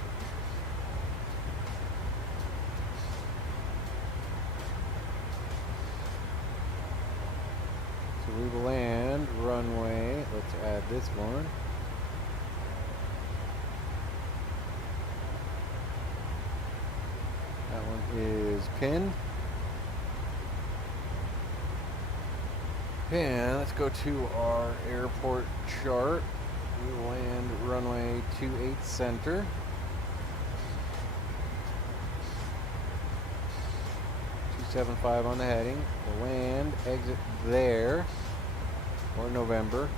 So we will land runway. Let's add this one. That one is pinned. And let's go to our airport chart. We will land runway 28 center. .275 on the heading. We'll land, exit there for November.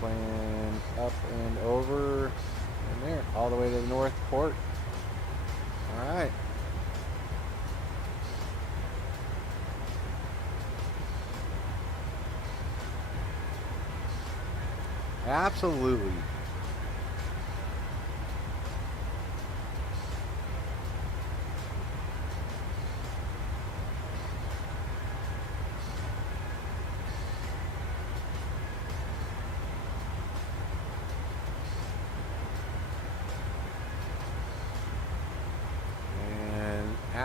Plan up and over and there, all the way to the north port. All right. Absolutely.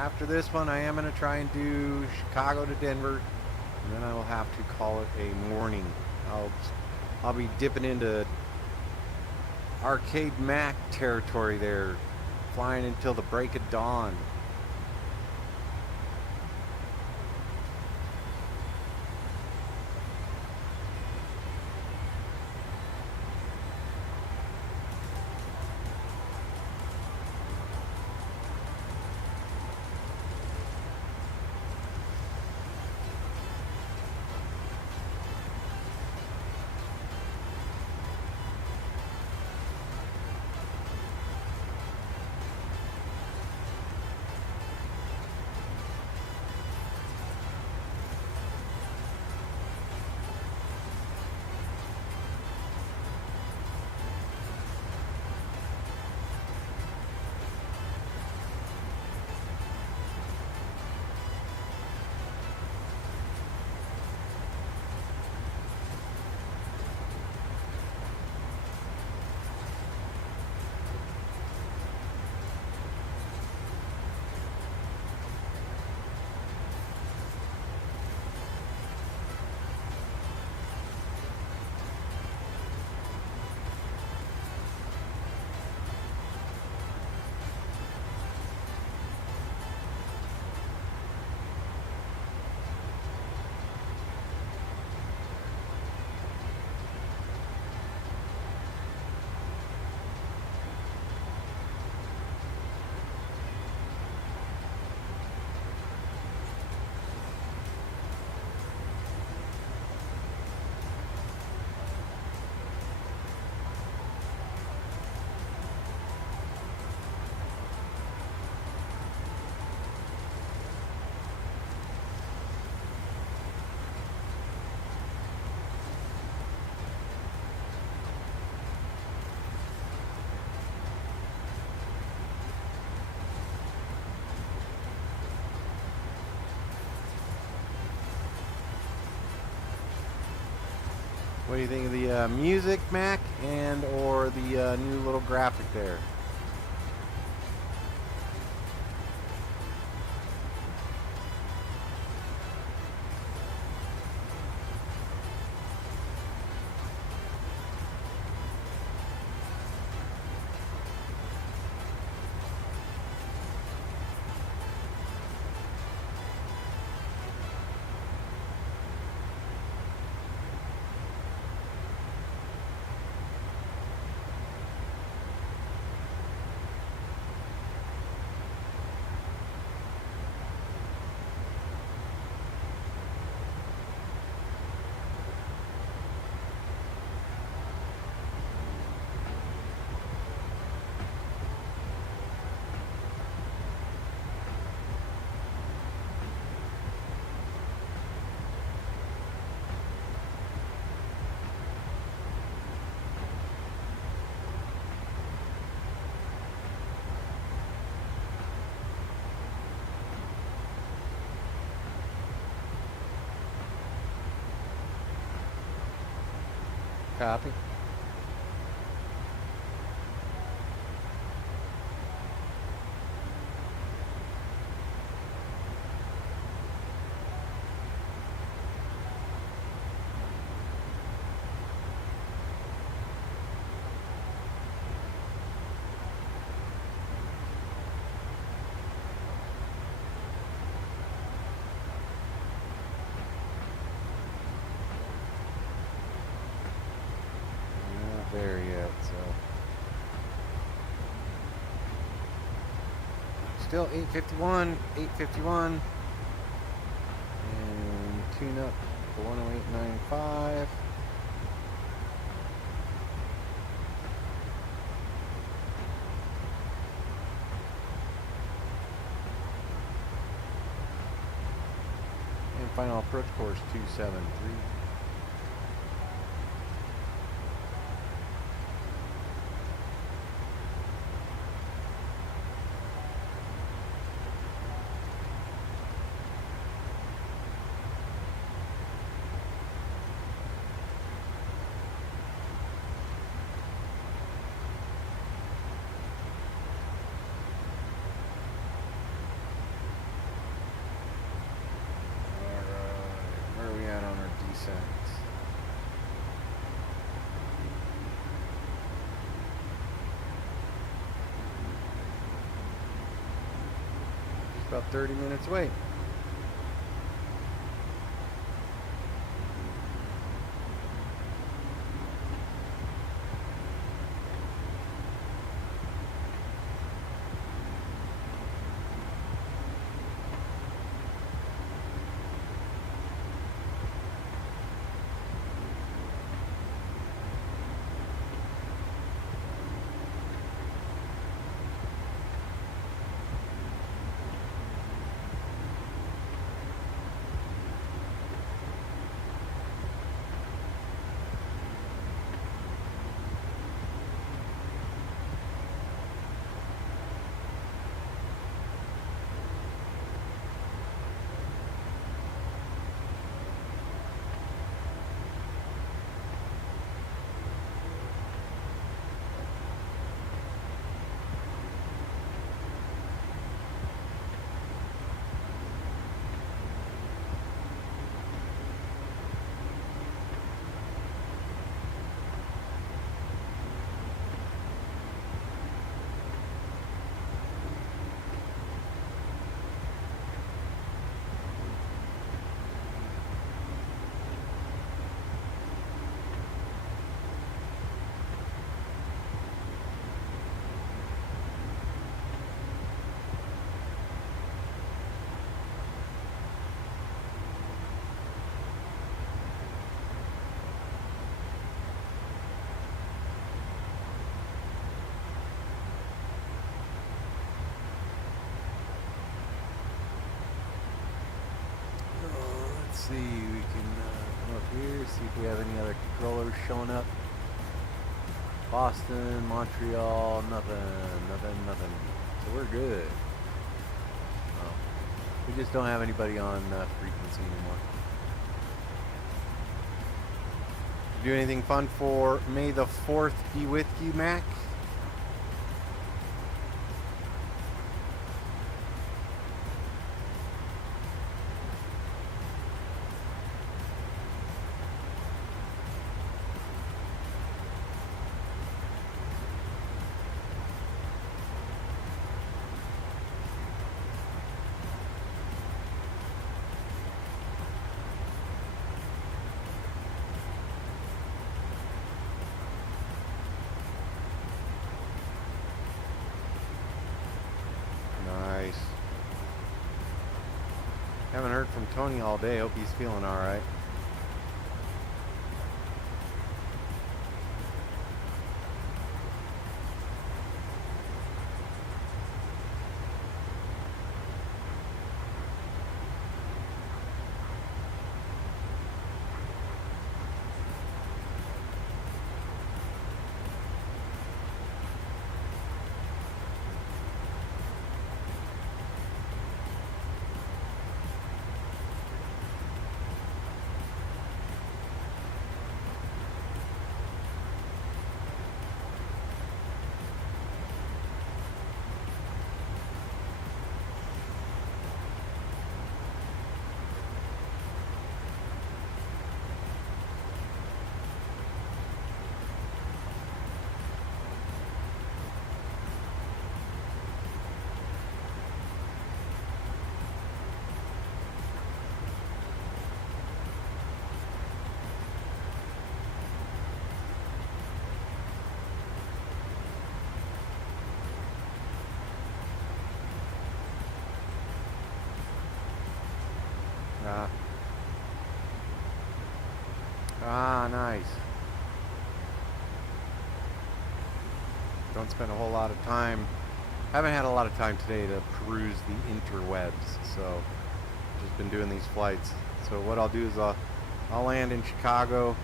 after this one, I am going to try and do Chicago to Denver, and then I will have to call it a morning. I'll be dipping into Arcade Mac territory there, flying until the break of dawn. What do you think of the music, Mac, and or the new little graphic there? Copy. There yet, so still 851, and tune up for 108.95. And final approach course 273. cents. Just about 30 minutes away. See, we can come up here, see if we have any other controllers showing up. Boston, Montreal, nothing. So we're good. We just don't have anybody on frequency anymore. Do anything fun for May the 4th be with you, Mac? Haven't heard from Tony all day. Hope he's feeling all right. Nice. Don't spend a whole lot of time. Haven't had a lot of time today to peruse the interwebs, so just been doing these flights. So what I'll do is I'll land in Chicago,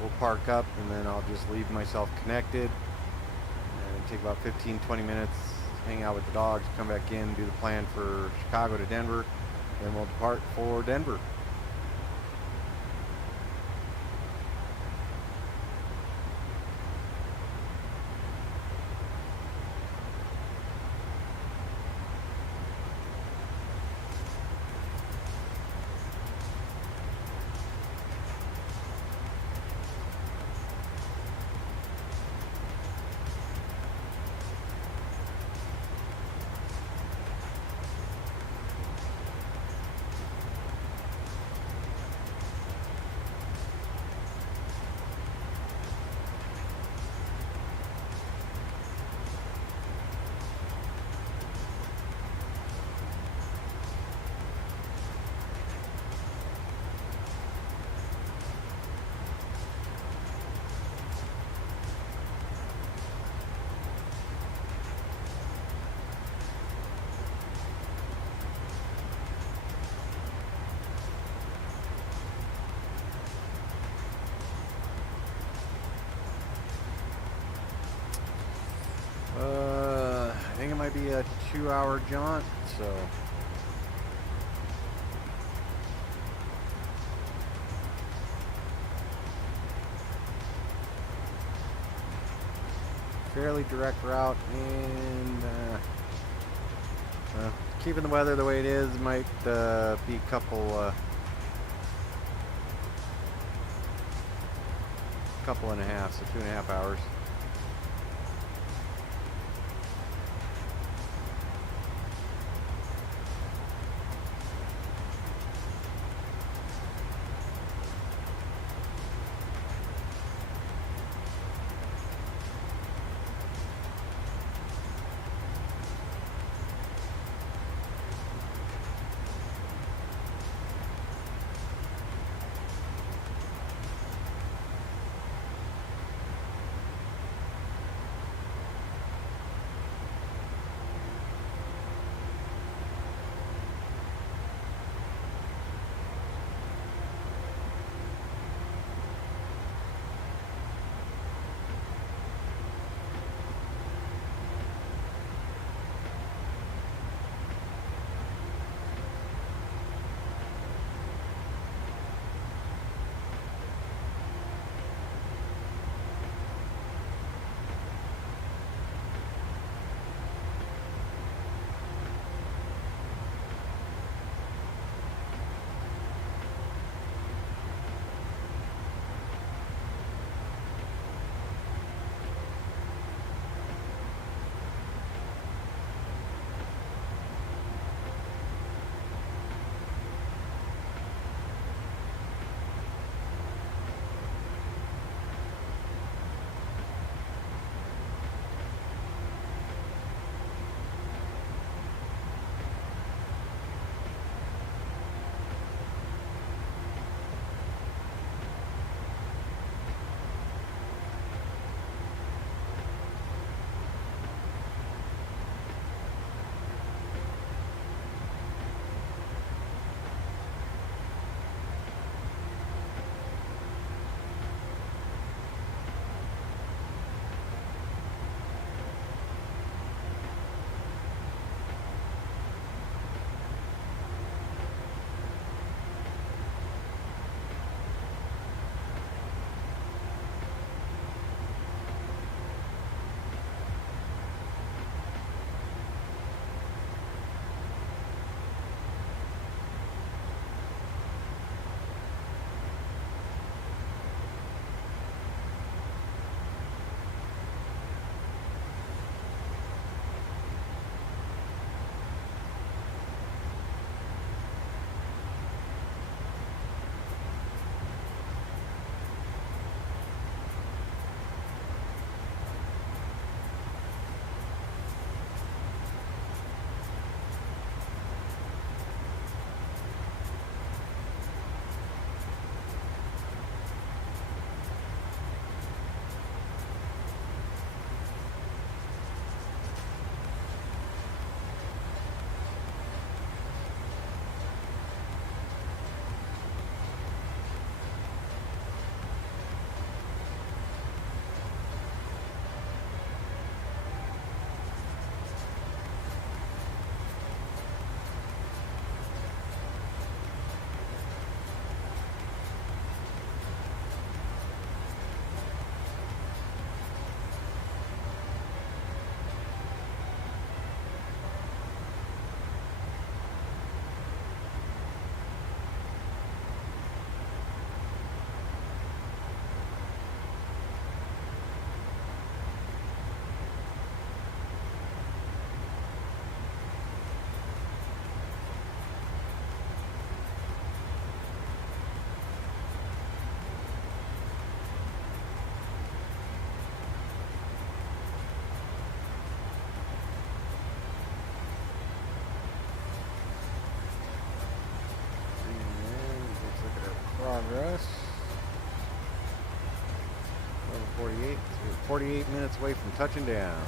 we'll park up, and then I'll just leave myself connected and take about 15-20 minutes, hang out with the dogs, come back in, do the plan for Chicago to Denver, then we'll depart for Denver. might be a 2-hour jaunt, so. Fairly direct route, and keeping the weather the way it is might be a couple and a half, so 2.5 hours. Progress. 11:48. So we're 48 minutes away from touching down.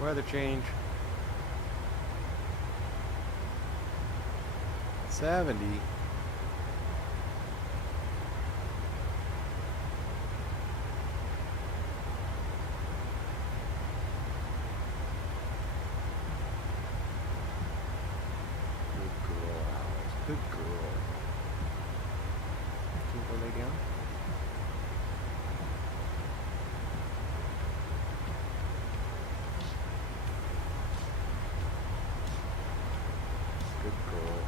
Weather change. 70. Good girl, Alice. Good girl. Can you go lay down? Good girl.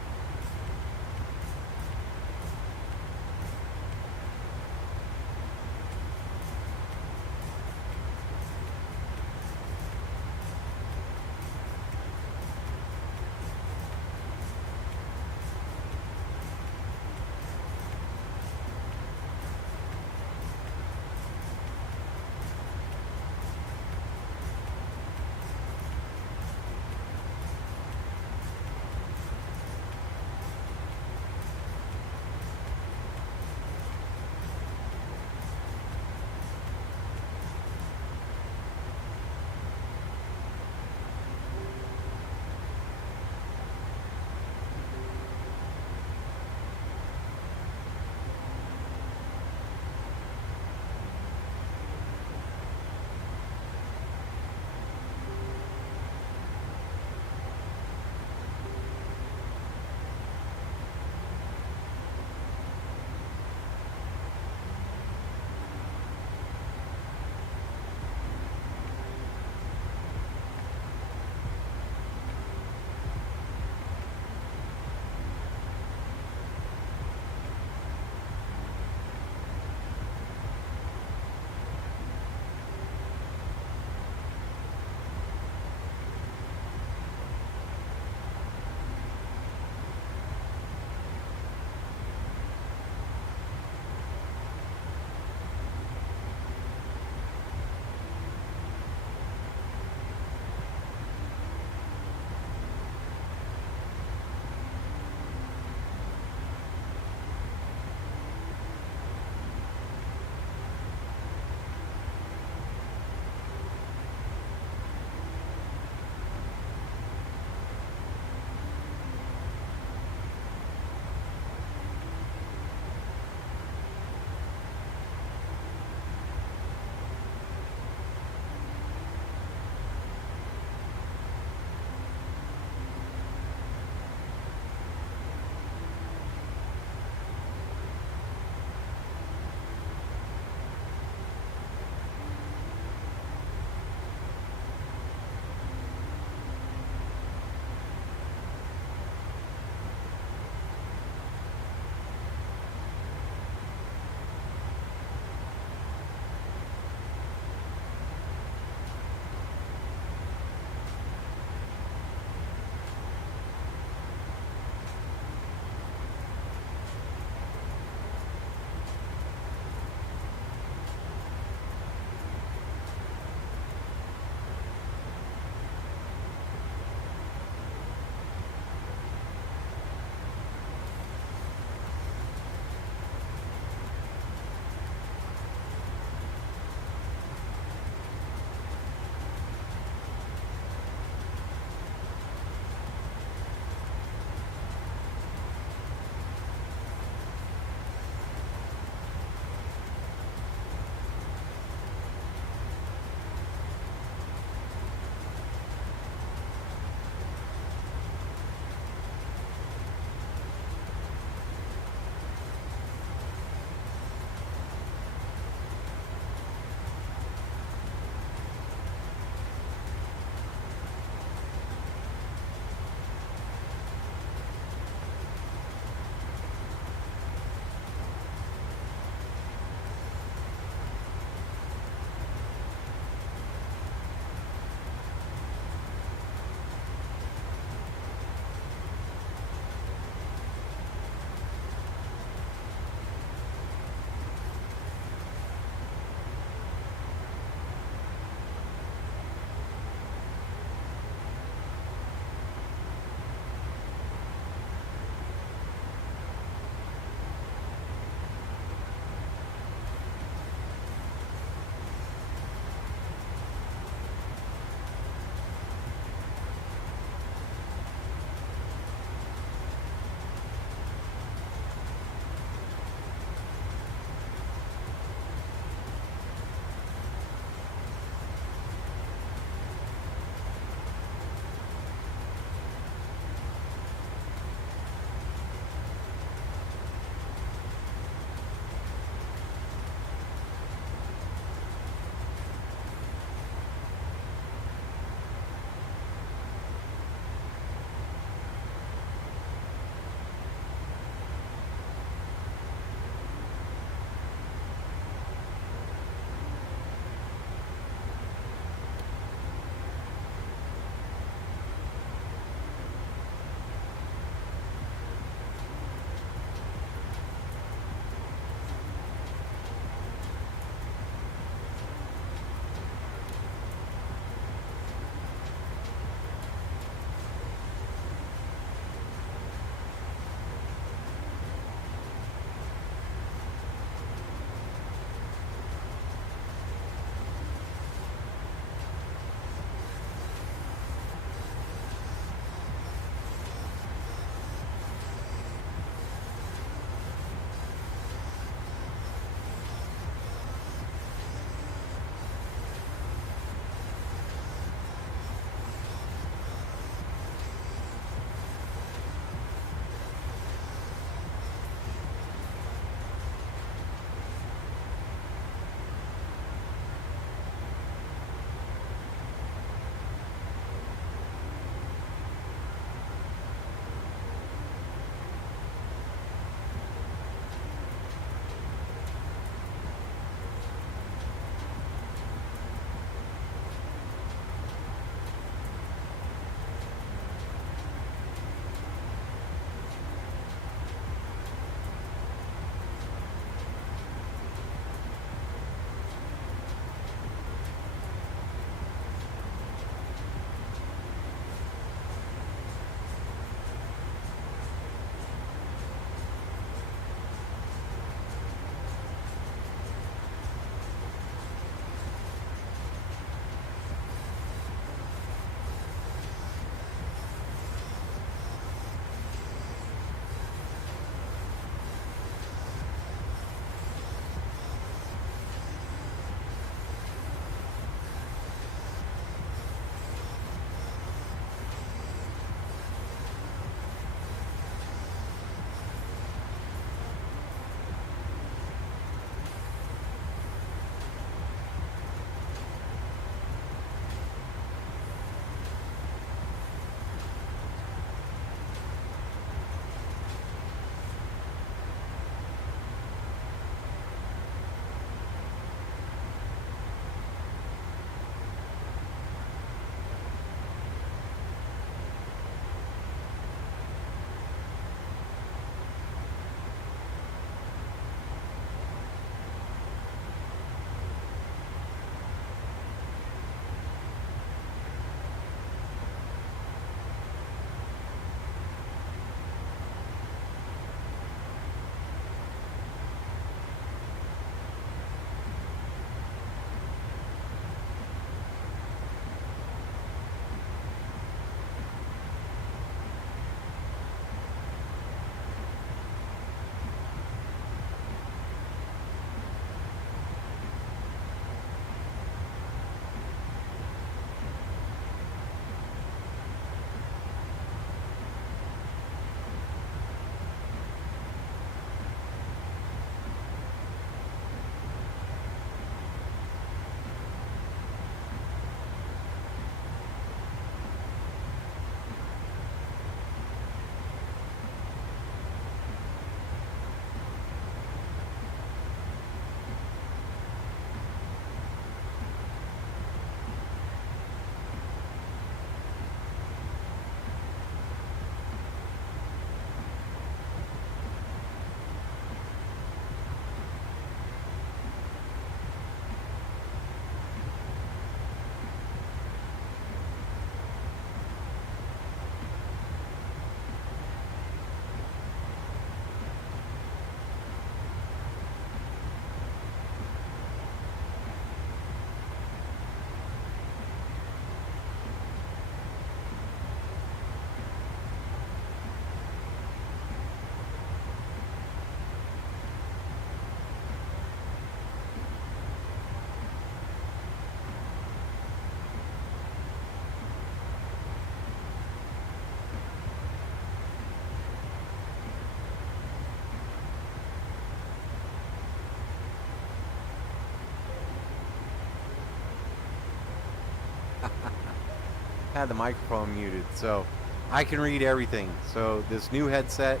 had the microphone muted. So I can read everything. So this new headset,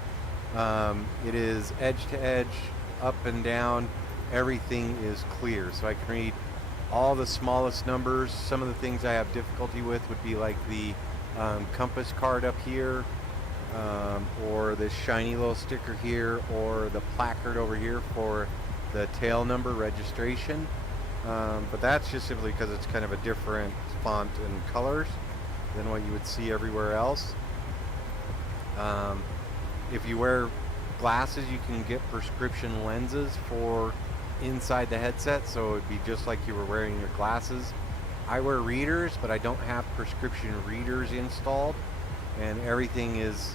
it is edge to edge, up and down. Everything is clear. So I can read all the smallest numbers. Some of the things I have difficulty with would be like the compass card up here, or this shiny little sticker here, or the placard over here for the tail number registration. But that's just simply because it's kind of a different font and colors than what you would see everywhere else. If you wear glasses, you can get prescription lenses for inside the headset, so it would be just like you were wearing your glasses. I wear readers, but I don't have prescription readers installed, and everything is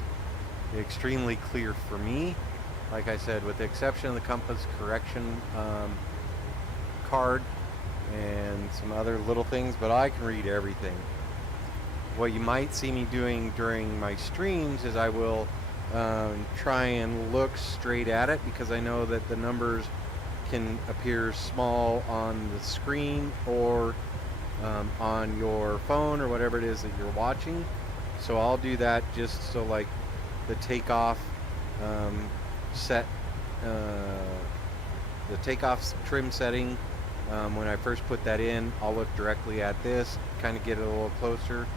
extremely clear for me. Like I said, with the exception of the compass correction card and some other little things, but I can read everything. What you might see me doing during my streams is I will try and look straight at it, because I know that the numbers can appear small on the screen or on your phone or whatever it is that you're watching. So I'll do that just so, like, the takeoff set, the takeoff trim setting, when I first put that in, I'll look directly at this, kind of get it a little closer,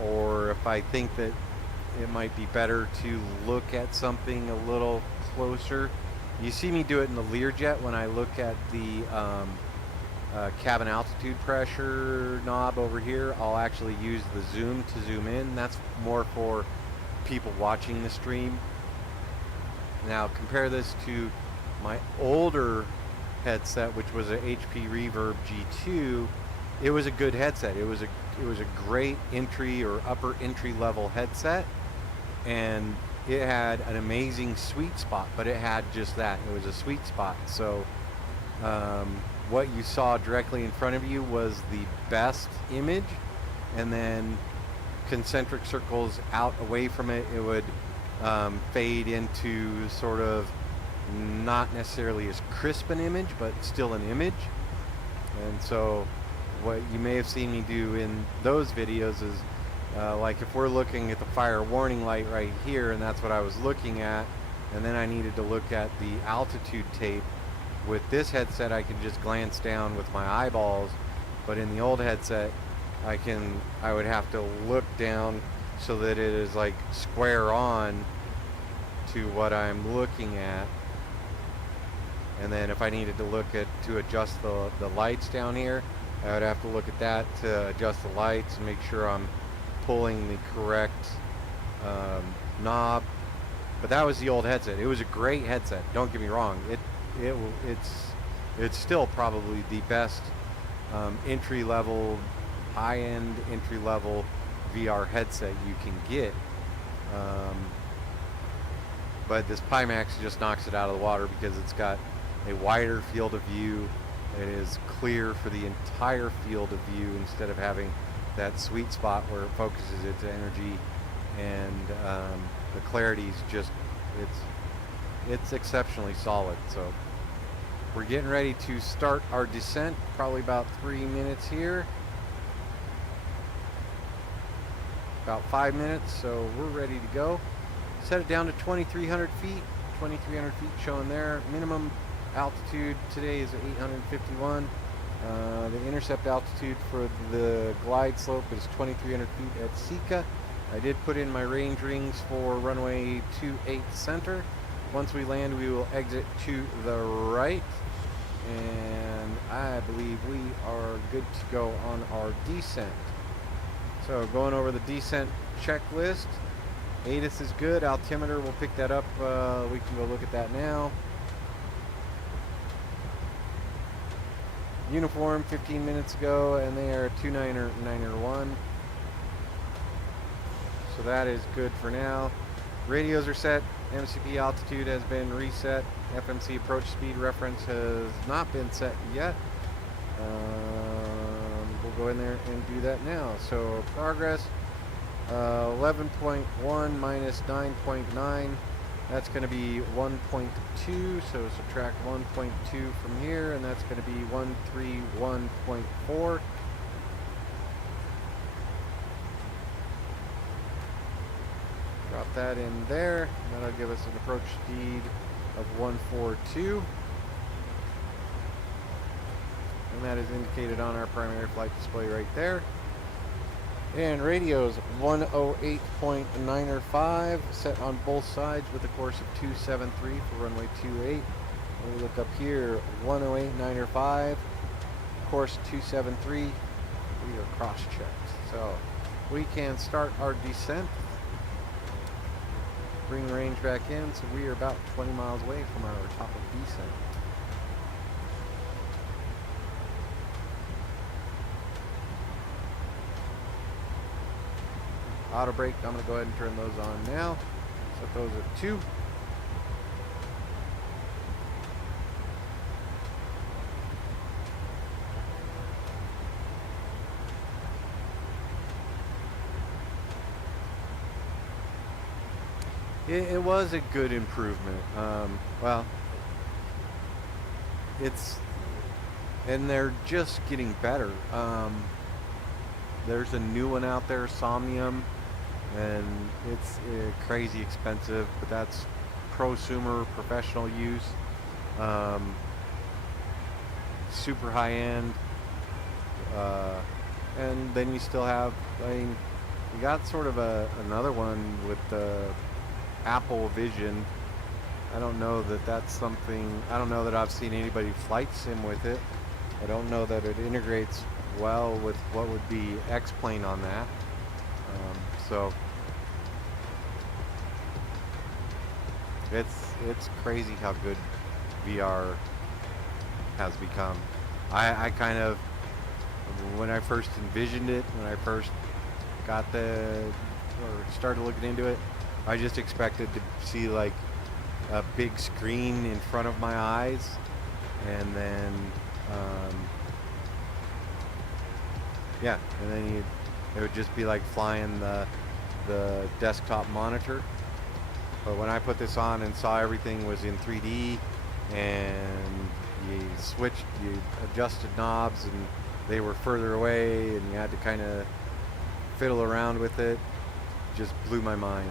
or if I think that it might be better to look at something a little closer. You see me do it in the Learjet when I look at the cabin altitude pressure knob over here. I'll actually use the zoom to zoom in. That's more for people watching the stream. Now compare this to my older headset, which was a HP Reverb G2. It was a good headset. It was a great entry or upper entry level headset, and it had an amazing sweet spot, but it had just that. It was a sweet spot. So what you saw directly in front of you was the best image, and then concentric circles out away from it, it would fade into sort of not necessarily as crisp an image, but still an image. And so what you may have seen me do in those videos is like if we're looking at the fire warning light right here, and that's what I was looking at, and then I needed to look at the altitude tape. With this headset, I can just glance down with my eyeballs, but in the old headset, I would have to look down so that it is like square on to what I'm looking at. And then if I needed to look at to adjust the lights down here, I would have to look at that to adjust the lights and make sure I'm pulling the correct knob. But that was the old headset. It was a great headset, don't get me wrong. It's still probably the best entry-level, high-end entry-level VR headset you can get. But this Pimax just knocks it out of the water because it's got a wider field of view. It is clear for the entire field of view instead of having that sweet spot where it focuses its energy, and the clarity is just, it's exceptionally solid. So we're getting ready to start our descent, probably about 3 minutes here, about 5 minutes, so we're ready to go. Set it down to 2,300 feet, 2,300 feet showing there. Minimum altitude today is 851. The intercept altitude for the glide slope is 2,300 feet at Sika. I did put in my range rings for runway 28 center. Once we land, we will exit to the right, and I believe we are good to go on our descent. So going over the descent checklist, ATIS is good. Altimeter, we'll pick that up. We can go look at that now. Uniform 15 minutes ago, and they are 291. So that is good for now. Radios are set. MCP altitude has been reset. FMC approach speed reference has not been set yet. We'll go in there and do that now. So progress, 11.1 minus 9.9. That's going to be 1.2, so subtract 1.2 from here, and that's going to be 131.4. Drop that in there. That'll give us an approach speed of 142. And that is indicated on our primary flight display right there. And radios 108.905 set on both sides with a course of 273 for runway 28. When we look up here, 108.905, course 273. We are cross-checked. So we can start our descent. Bring range back in, so we are about 20 miles away from our top of descent. Auto brake, I'm going to go ahead and turn those on now. Set those at 2. It was a good improvement. Well, and they're just getting better. There's a new one out there, Somnium, and it's crazy expensive, but that's prosumer, professional use, super high end, and then you still have, I mean, you got sort of another one with the Apple Vision. I don't know that that's something, I don't know that I've seen anybody flight sim with it. I don't know that it integrates well with what would be X-Plane on that. So it's crazy how good VR has become. I kind of, when I first envisioned it, when I first got started looking into it, I just expected to see like a big screen in front of my eyes, and then yeah, and then it would just be like flying the desktop monitor. But when I put this on and saw everything was in 3D, and you adjusted knobs and they were further away, and you had to kind of fiddle around with it, just blew my mind.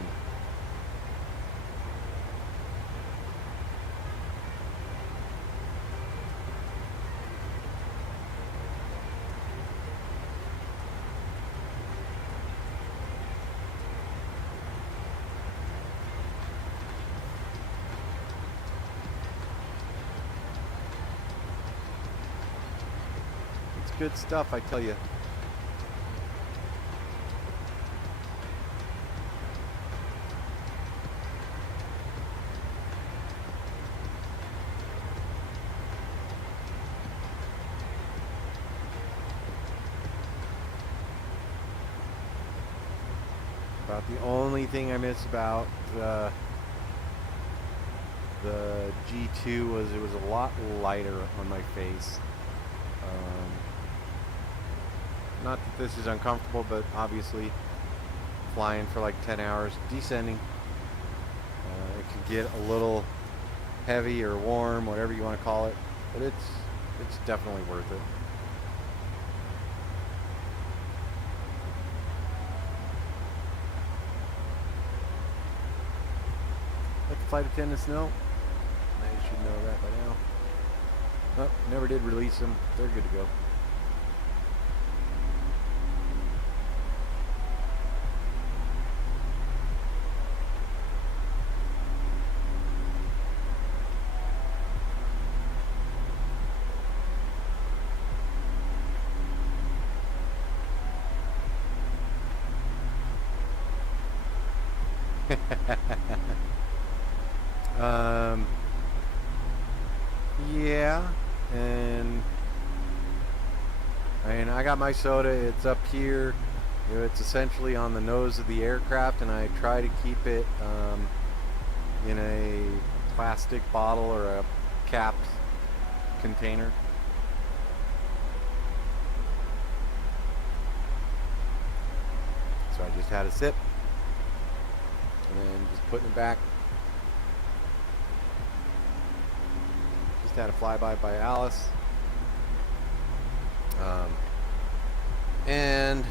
Good stuff, I tell you. About the only thing I miss about the G2 was it was a lot lighter on my face. Not that this is uncomfortable, but obviously flying for like 10 hours, descending, it can get a little heavy or warm, whatever you want to call it, but it's definitely worth it. Let the flight attendants know. They should know that by now. Oh, never did release them. They're good to go. Yeah, and I got my soda. It's up here. It's essentially on the nose of the aircraft, and I try to keep it in a plastic bottle or a capped container. So I just had a sip, and then just putting it back. Just had a flyby by Alice, and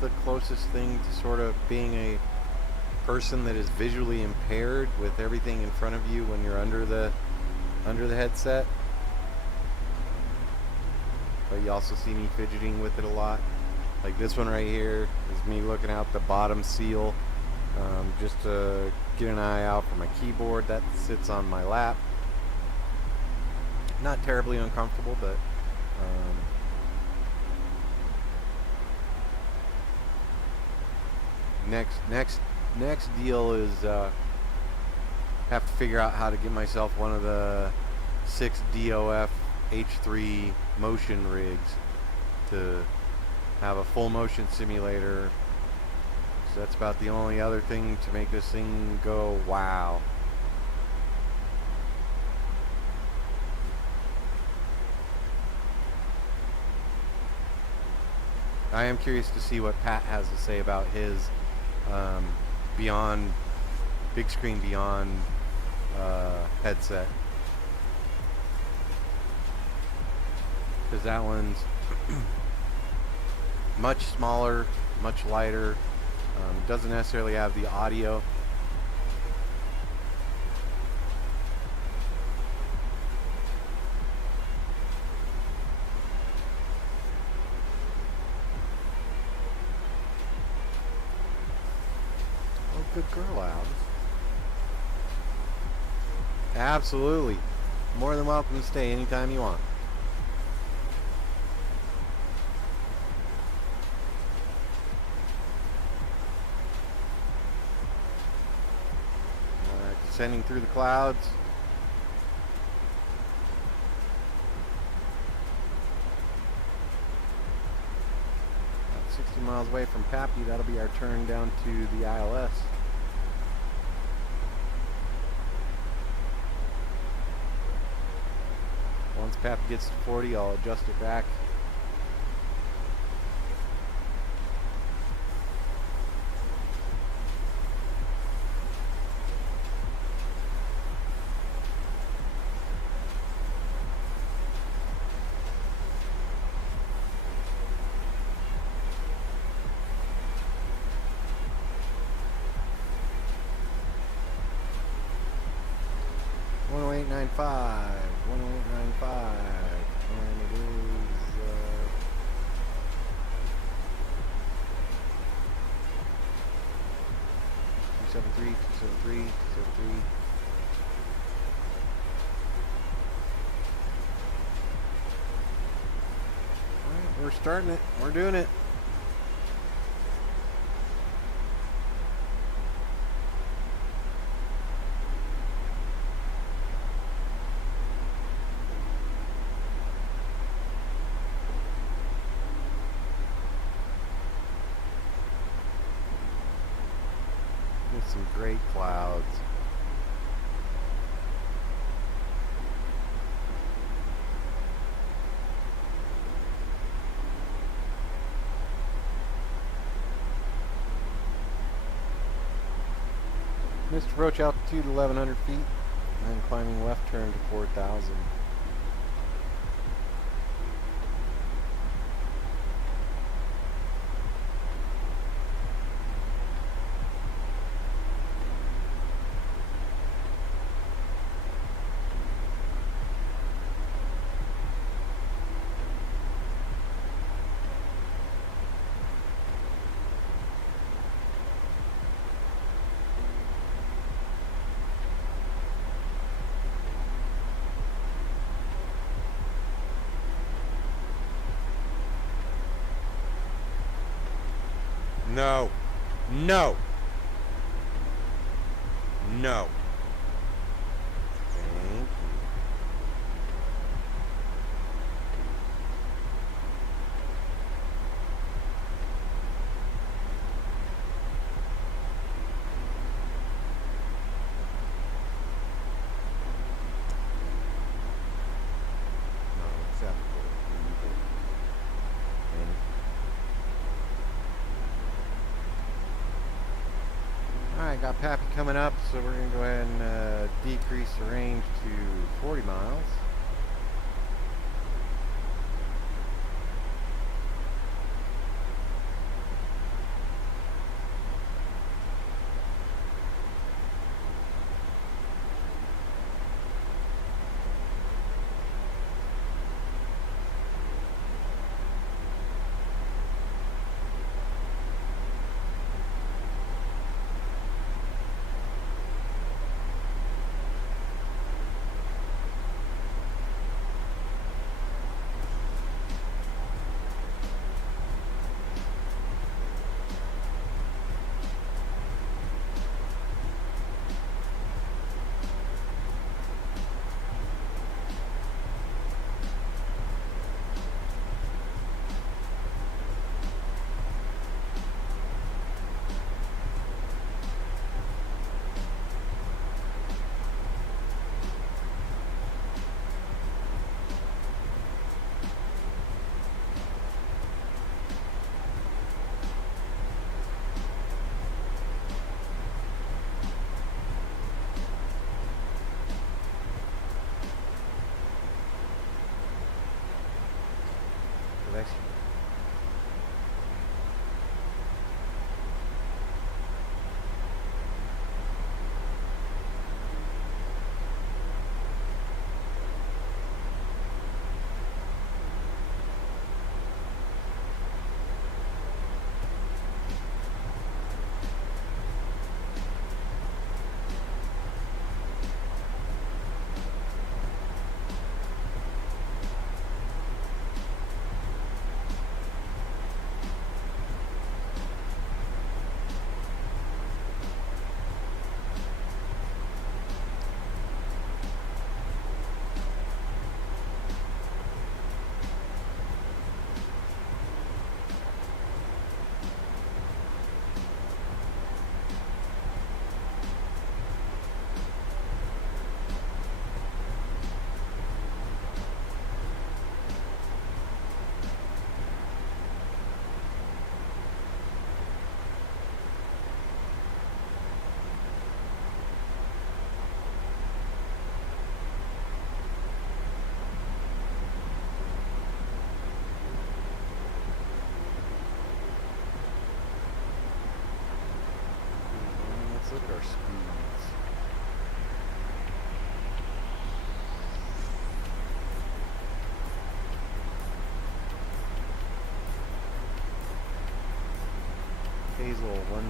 the closest thing to sort of being a person that is visually impaired with everything in front of you when you're under the headset. But you also see me fidgeting with it a lot. Like this one right here is me looking out the bottom seal, just to get an eye out for my keyboard that sits on my lap. Not terribly uncomfortable, but next deal is have to figure out how to get myself one of the 6 DOF H3 motion rigs to have a full motion simulator. So that's about the only other thing to make this thing go wow. I am curious to see what Pat has to say about his beyond big screen beyond headset, because that one's much smaller, much lighter, doesn't necessarily have the audio. Oh, good girl, Alice. Absolutely. More than welcome to stay anytime you want. Descending through the clouds. About 60 miles away from Pappy, that'll be our turn down to the ILS. Once Pappy gets to 40, I'll adjust it back. We're starting it. We're doing it. With some great clouds. Missed approach altitude 1,100 feet, and then climbing left turn to 4,000. No. No. No. Thank you. No, acceptable. Alright, got Pappy coming up, so we're going to go ahead and decrease the range to 40 miles.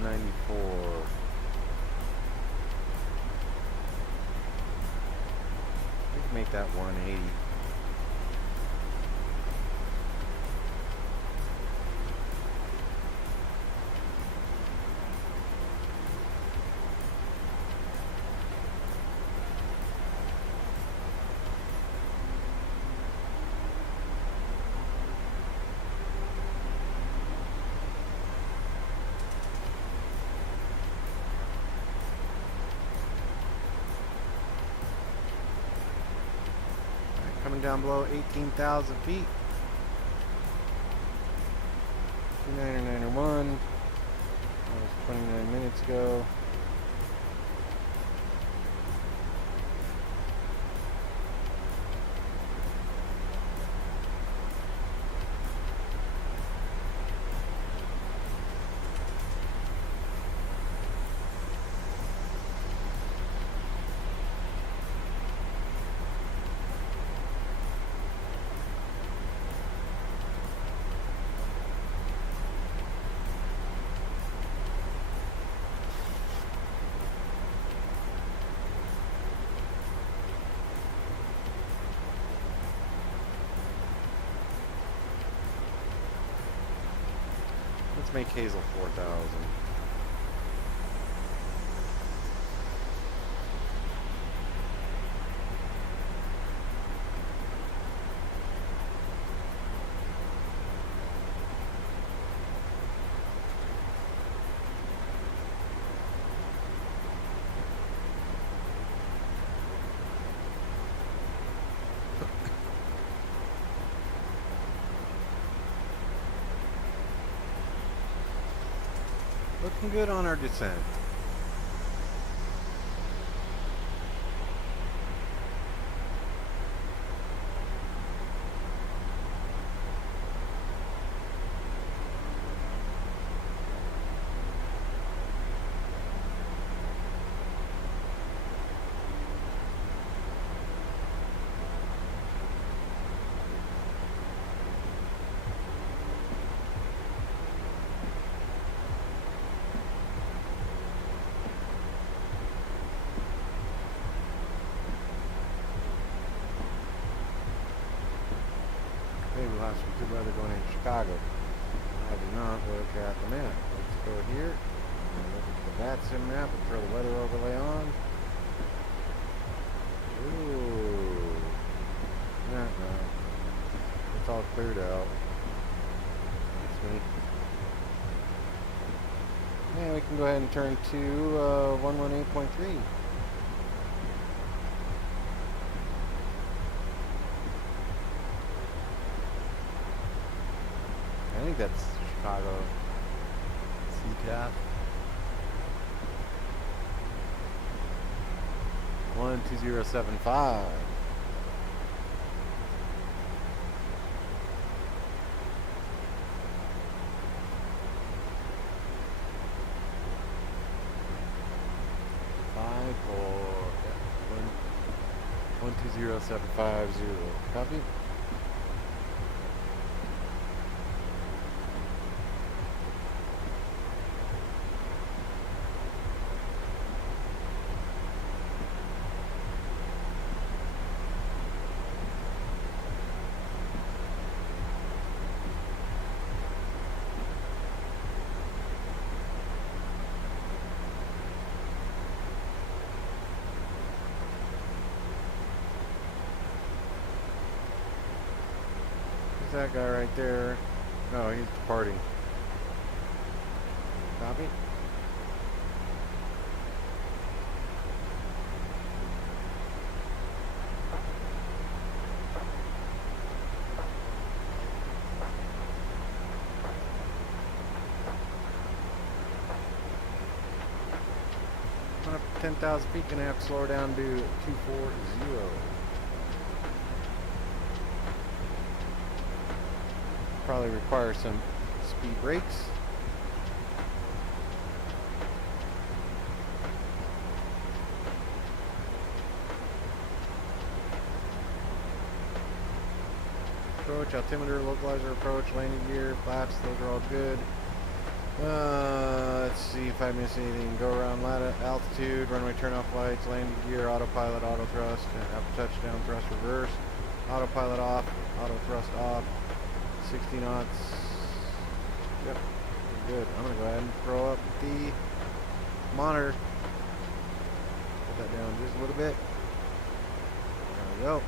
194. We can make that 180. Coming down below 18,000 feet. 2991. That was 29 minutes ago. Let's make Hazel 4,000. Looking good on our descent. Maybe we'll have some good weather going in Chicago. I do not look at the map. Let's go here and look at the VATSIM map and throw the weather overlay on. Ooh. No. It's all cleared out. That's me. Yeah, we can go ahead and turn to 118.3. I think that's Chicago CTAF. 12075. Five four 120750. Copy. That guy right there. No, he's departing. Copy. Went up to 10,000 feet, gonna have to slow her down to 240. Probably require some speed brakes. Approach, altimeter, localizer approach, landing gear, flaps, those are all good. Let's see if I miss anything. Go around altitude, runway turn-off lights, landing gear, autopilot, auto thrust, up touchdown, thrust reverse, autopilot off, auto thrust off, 60 knots. Yep, we're good. I'm gonna go ahead and throw up the monitor. Put that down just a little bit. There we go.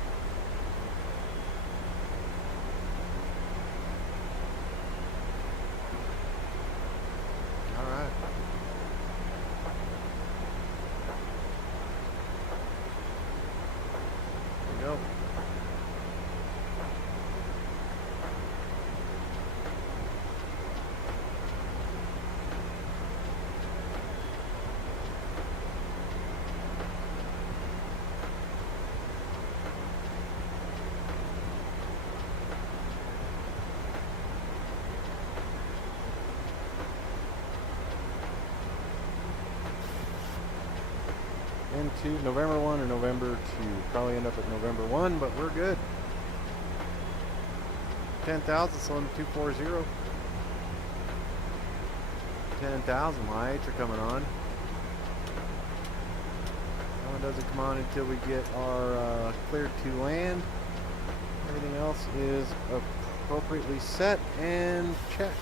Into November 1 or November 2. Probably end up at November 1, but we're good. 10,000, Slim 240. 10,000 lights are coming on. That one doesn't come on until we get our cleared to land. Everything else is appropriately set and checked.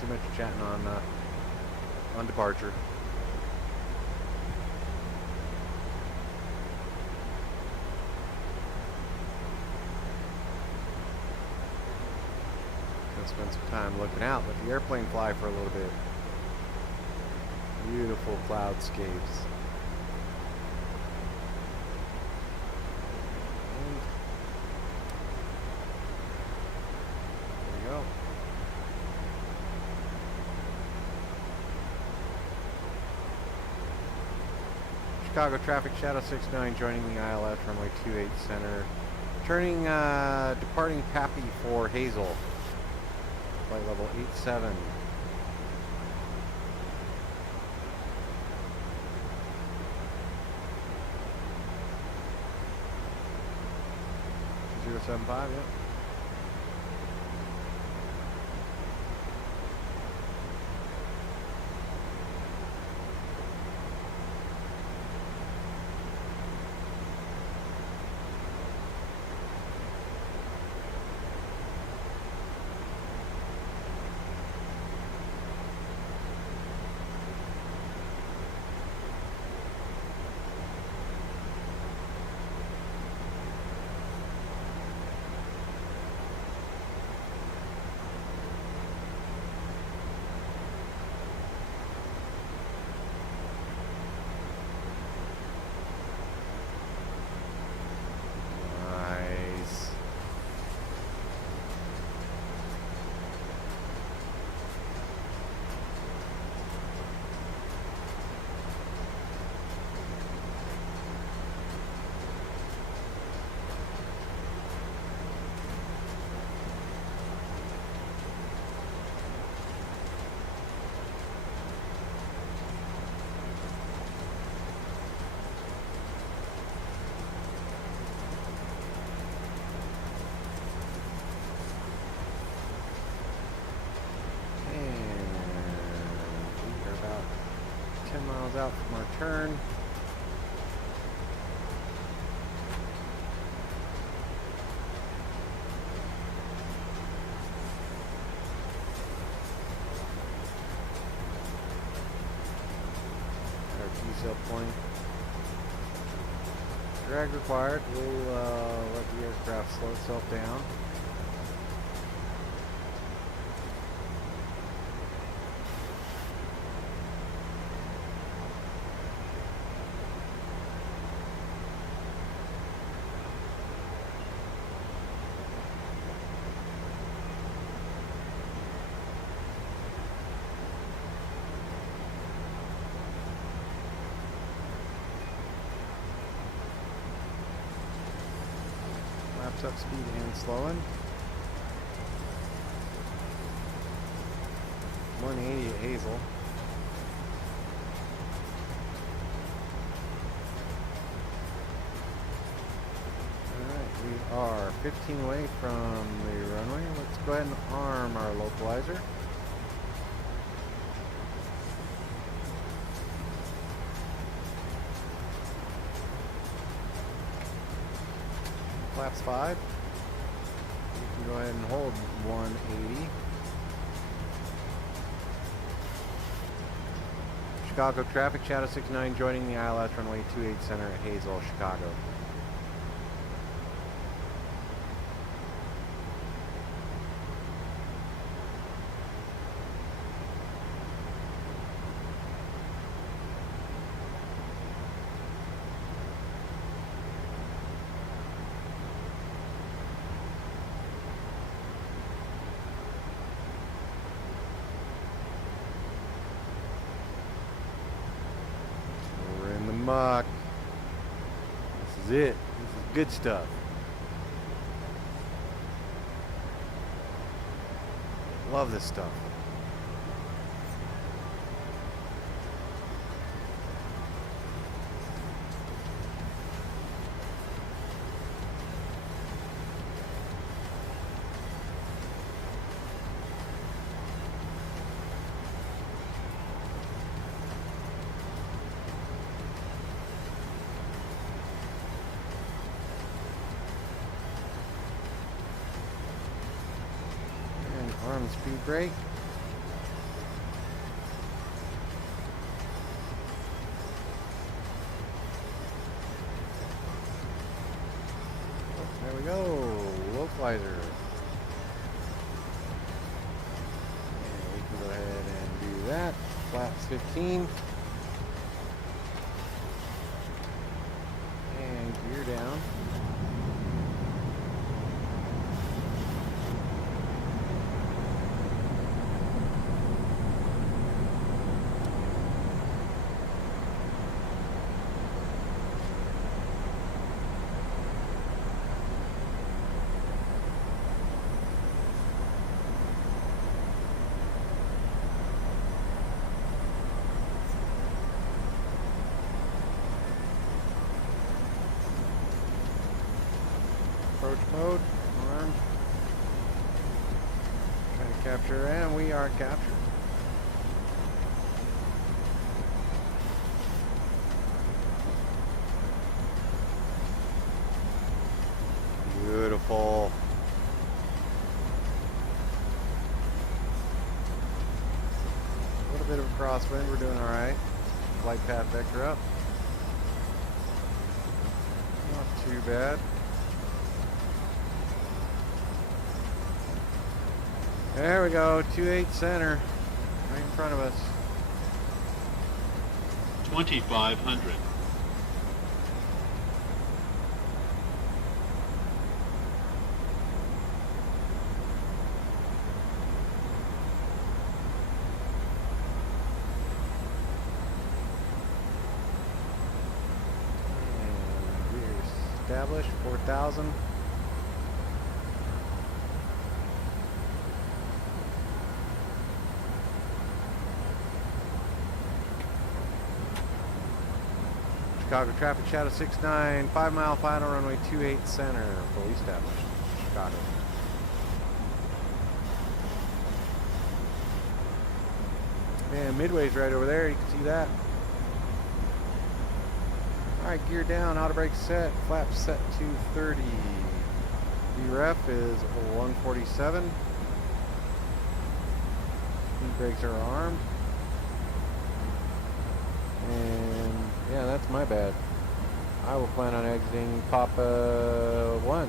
Too much chatting on departure. Gonna spend some time looking out, let the airplane fly for a little bit. Beautiful cloudscapes. There we go. Chicago traffic, Shadow 69 joining the ILS runway 28 center. Turning, departing Pappy for Hazel. Flight level 87. Zero 75, yep. Out from our turn. Our T-cell point. Drag required. We'll let the aircraft slow itself down. Set speed and slowing. 180 at Hazel. Alright, we are 15 away from the runway. Let's go ahead and arm our localizer. Flaps 5. You can go ahead and hold 180. Chicago traffic, Shadow 69 joining the ILS runway 28 center at Hazel, Chicago. Muck. This is it. This is good stuff. Love this stuff. Arm speed brake. Oh, there we go. Localizer. And we can go ahead and do that. Flaps 15. And gear down. Approach mode, armed. Trying to capture, and we are captured. Beautiful. A little bit of a crosswind, we're doing alright. Flight path vector up. Not too bad. There we go, 28 center, right in front of us. 2500. And we're established, 4,000. Chicago traffic, Shadow 69, 5 mile final, runway 28 center, fully established, Chicago. And Midway's right over there, you can see that. Alright, gear down, auto brake set, flaps set to 30. VREF is 147. Speed brakes are armed. And yeah, that's my bad. I will plan on exiting Papa 1.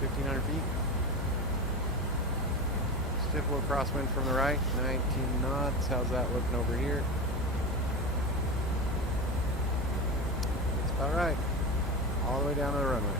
1,500 feet. Stiff little crosswind from the right, 19 knots. How's that looking over here? That's about right. All the way down to the runway.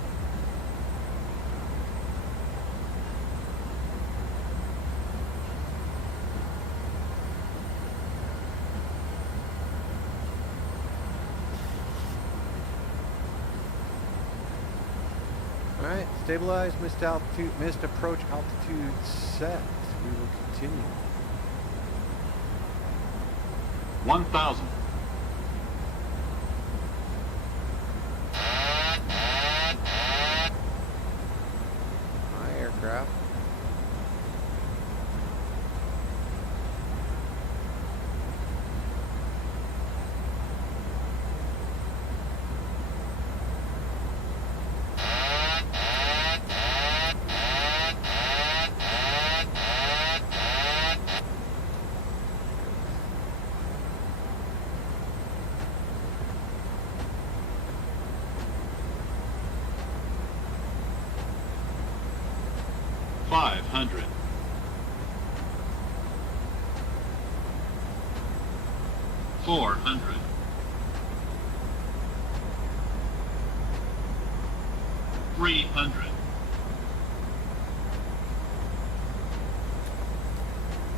Alright, stabilize, missed altitude, missed approach altitude set. We will continue. 1,000. My aircraft. $500. 400. 300.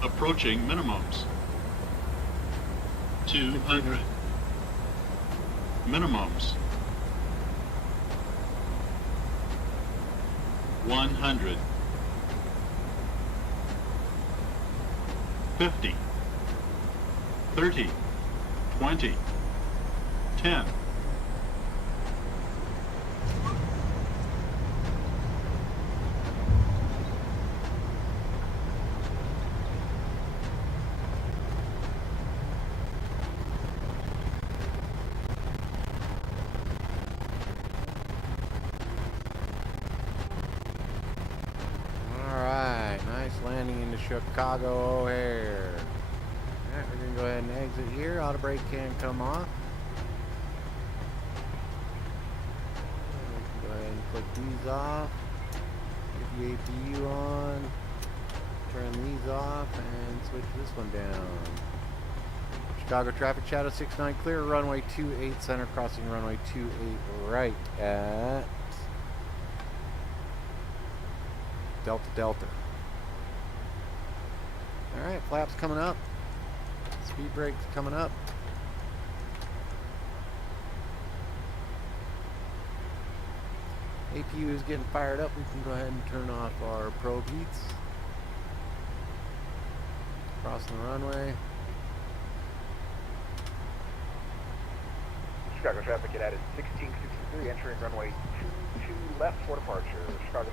Approaching minimums. 200. Minimums. 100. 50. 30. 20. 10. Alright, nice landing into Chicago O'Hare. Alright, we're going to go ahead and exit here. Auto brake can come off. We can go ahead and click these off. Get the APU on. Turn these off and switch this one down. Chicago traffic shadow 69 clear. Runway 28 center crossing runway 28 right at Delta Delta. Alright, flaps coming up. Speed brakes coming up. APU is getting fired up. We can go ahead and turn off our probe heats. Crossing the runway. Chicago traffic at 1663, entering runway 22 left for departure. Chicago.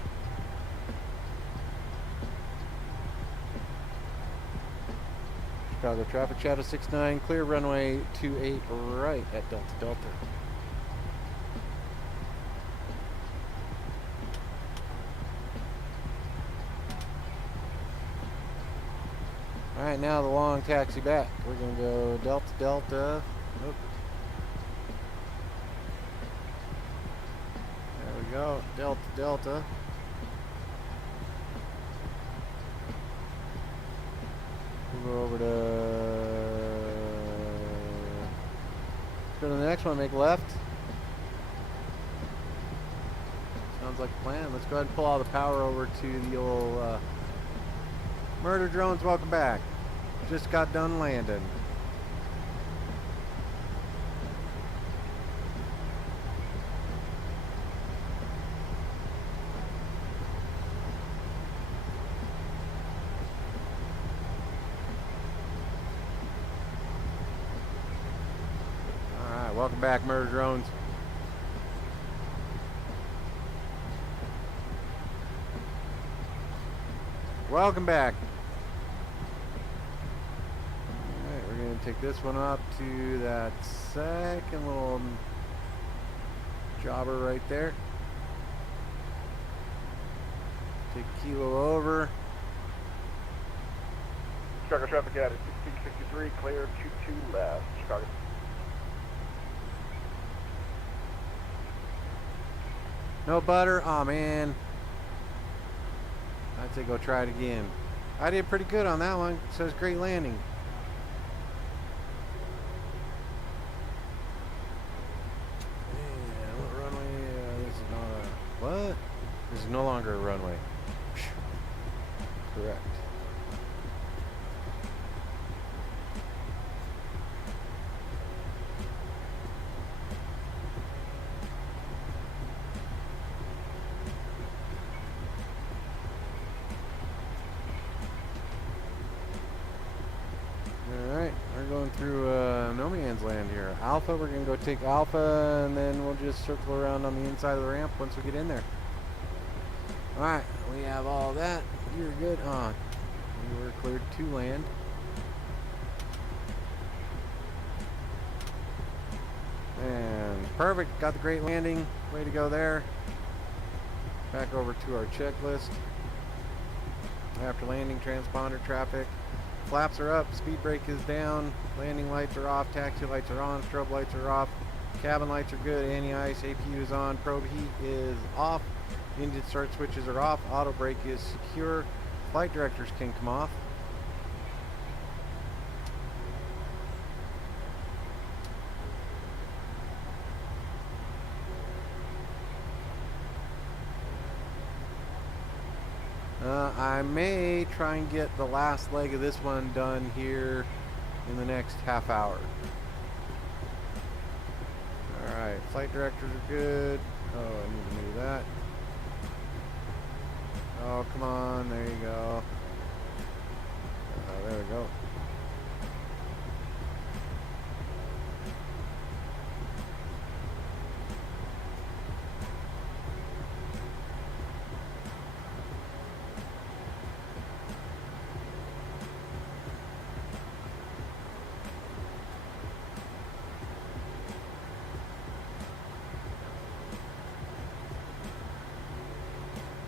Chicago traffic shadow 69 clear. Runway 28 right at Delta Delta. Alright, now the long taxi back. We're going to go Delta Delta. Oop. There we go. Delta Delta. We'll go over to... Let's go to the next one, make left. Sounds like a plan. Let's go ahead and pull all the power over to the old... Murder drones, welcome back. Just got done landing. Alright, welcome back, murder drones. Welcome back. Alright, we're going to take this one up to that second little jobber right there. Take Kilo over. Chicago traffic at 1663, clear 22 left. Chicago. No butter? Aw, man. I'd say go try it again. I did pretty good on that one. It says great landing. Yeah, what runway? This is not a... What? This is no longer a runway. Correct. Alpha. We're going to go take Alpha, and then we'll just circle around on the inside of the ramp once we get in there. Alright, we have all that. You're good. We were cleared to land. And perfect. Got the great landing. Way to go there. Back over to our checklist. After landing, transponder traffic. Flaps are up. Speed brake is down. Landing lights are off. Taxi lights are on. Strobe lights are off. Cabin lights are good. Anti-ice. APU is on. Probe heat is off. Engine start switches are off. Auto brake is secure. Flight directors can come off. I may try and get the last leg of this one done here in the next half hour. Alright, flight directors are good. Oh, I need to move that. Oh, come on, there you go. There we go.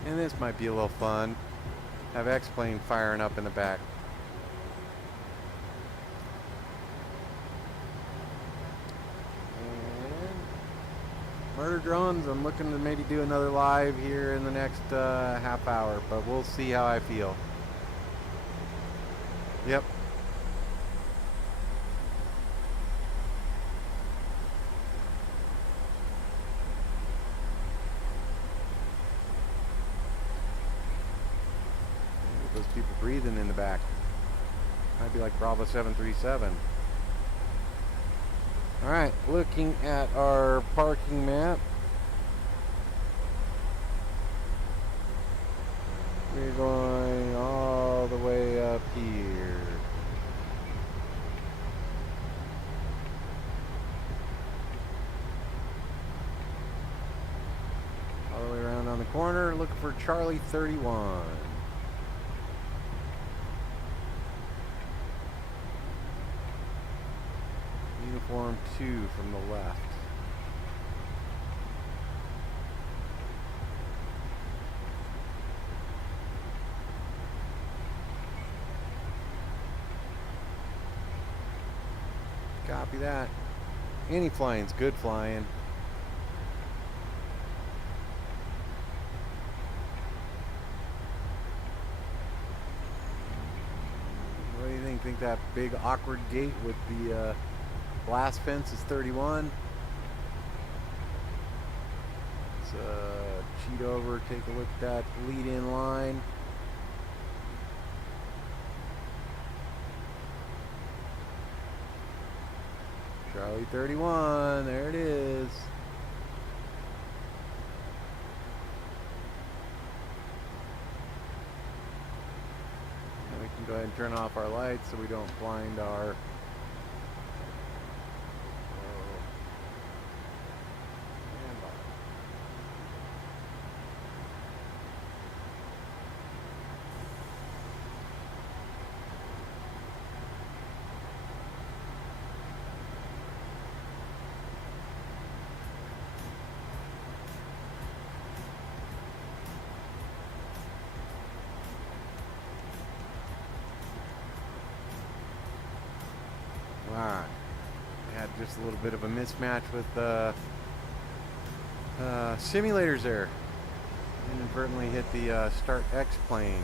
And this might be a little fun. Have X-Plane firing up in the back. And Murder Drones, I'm looking to maybe do another live here in the next half hour, but we'll see how I feel. Yep. Those people breathing in the back. Might be like Bravo 737. Alright, looking at our parking map. We're going all the way up here. All the way around on the corner, looking for Charlie 31. Uniform 2 from the left. Copy that. Any flying's good flying. What do you think? Think that big awkward gate with the glass fence is 31. Let's cheat over, take a look at that lead-in line. Charlie 31, there it is. And we can go ahead and turn off our lights so we don't blind our Alright, had just a little bit of a mismatch with simulators there. Inadvertently hit the start X plane.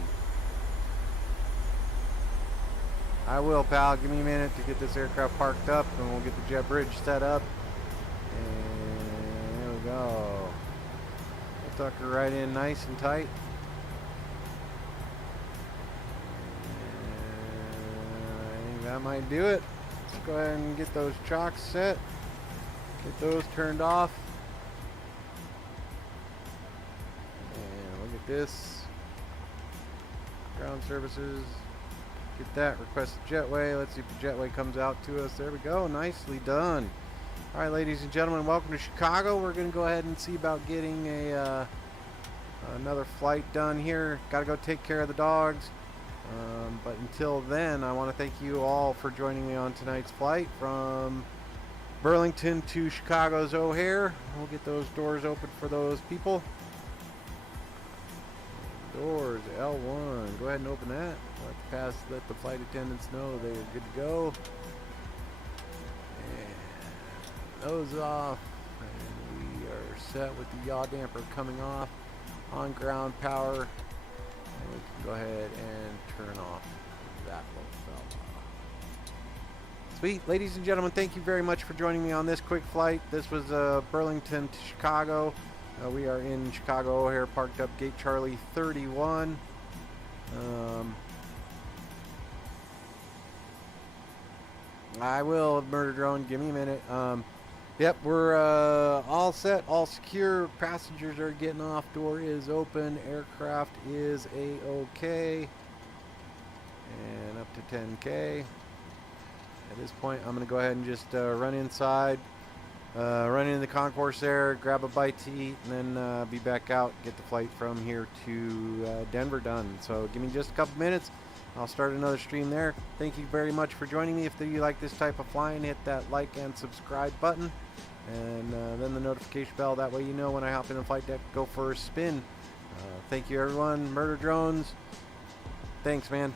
I will, pal. Give me a minute to get this aircraft parked up and we'll get the jet bridge set up. And there we go. We'll tuck her right in nice and tight. And I think that might do it. Let's go ahead and get those chocks set. Get those turned off. And look at this. Ground services. Get that. Request a jetway. Let's see if the jetway comes out to us. There we go. Nicely done. All right, ladies and gentlemen, welcome to Chicago. We're going to go ahead and see about getting a another flight done here. Got to go take care of the dogs. But until then, I want to thank you all for joining me on tonight's flight from Burlington to Chicago's O'Hare. We'll get those doors open for those people. Doors, L1. Go ahead and open that. Let the flight attendants know they are good to go. And those off. And we are set with the yaw damper coming off. On ground power. And we can go ahead and turn off that little fella. Sweet. Ladies and gentlemen, thank you very much for joining me on this quick flight. This was Burlington to Chicago. We are in Chicago O'Hare, parked up gate Charlie 31. I will, Murder Drone, give me a minute. Yep, we're all set, all secure. Passengers are getting off. Door is open. Aircraft is A-OK. And up to 10K. At this point, I'm going to go ahead and just run inside. Run into the concourse there, grab a bite to eat, and then be back out, get the flight from here to Denver done. So give me just a couple minutes. I'll start another stream there. Thank you very much for joining me. If you like this type of flying, hit that like and subscribe button. And then the notification bell. That way you know when I hop in the flight deck, go for a spin. Thank you, everyone. Murder Drones. Thanks, man.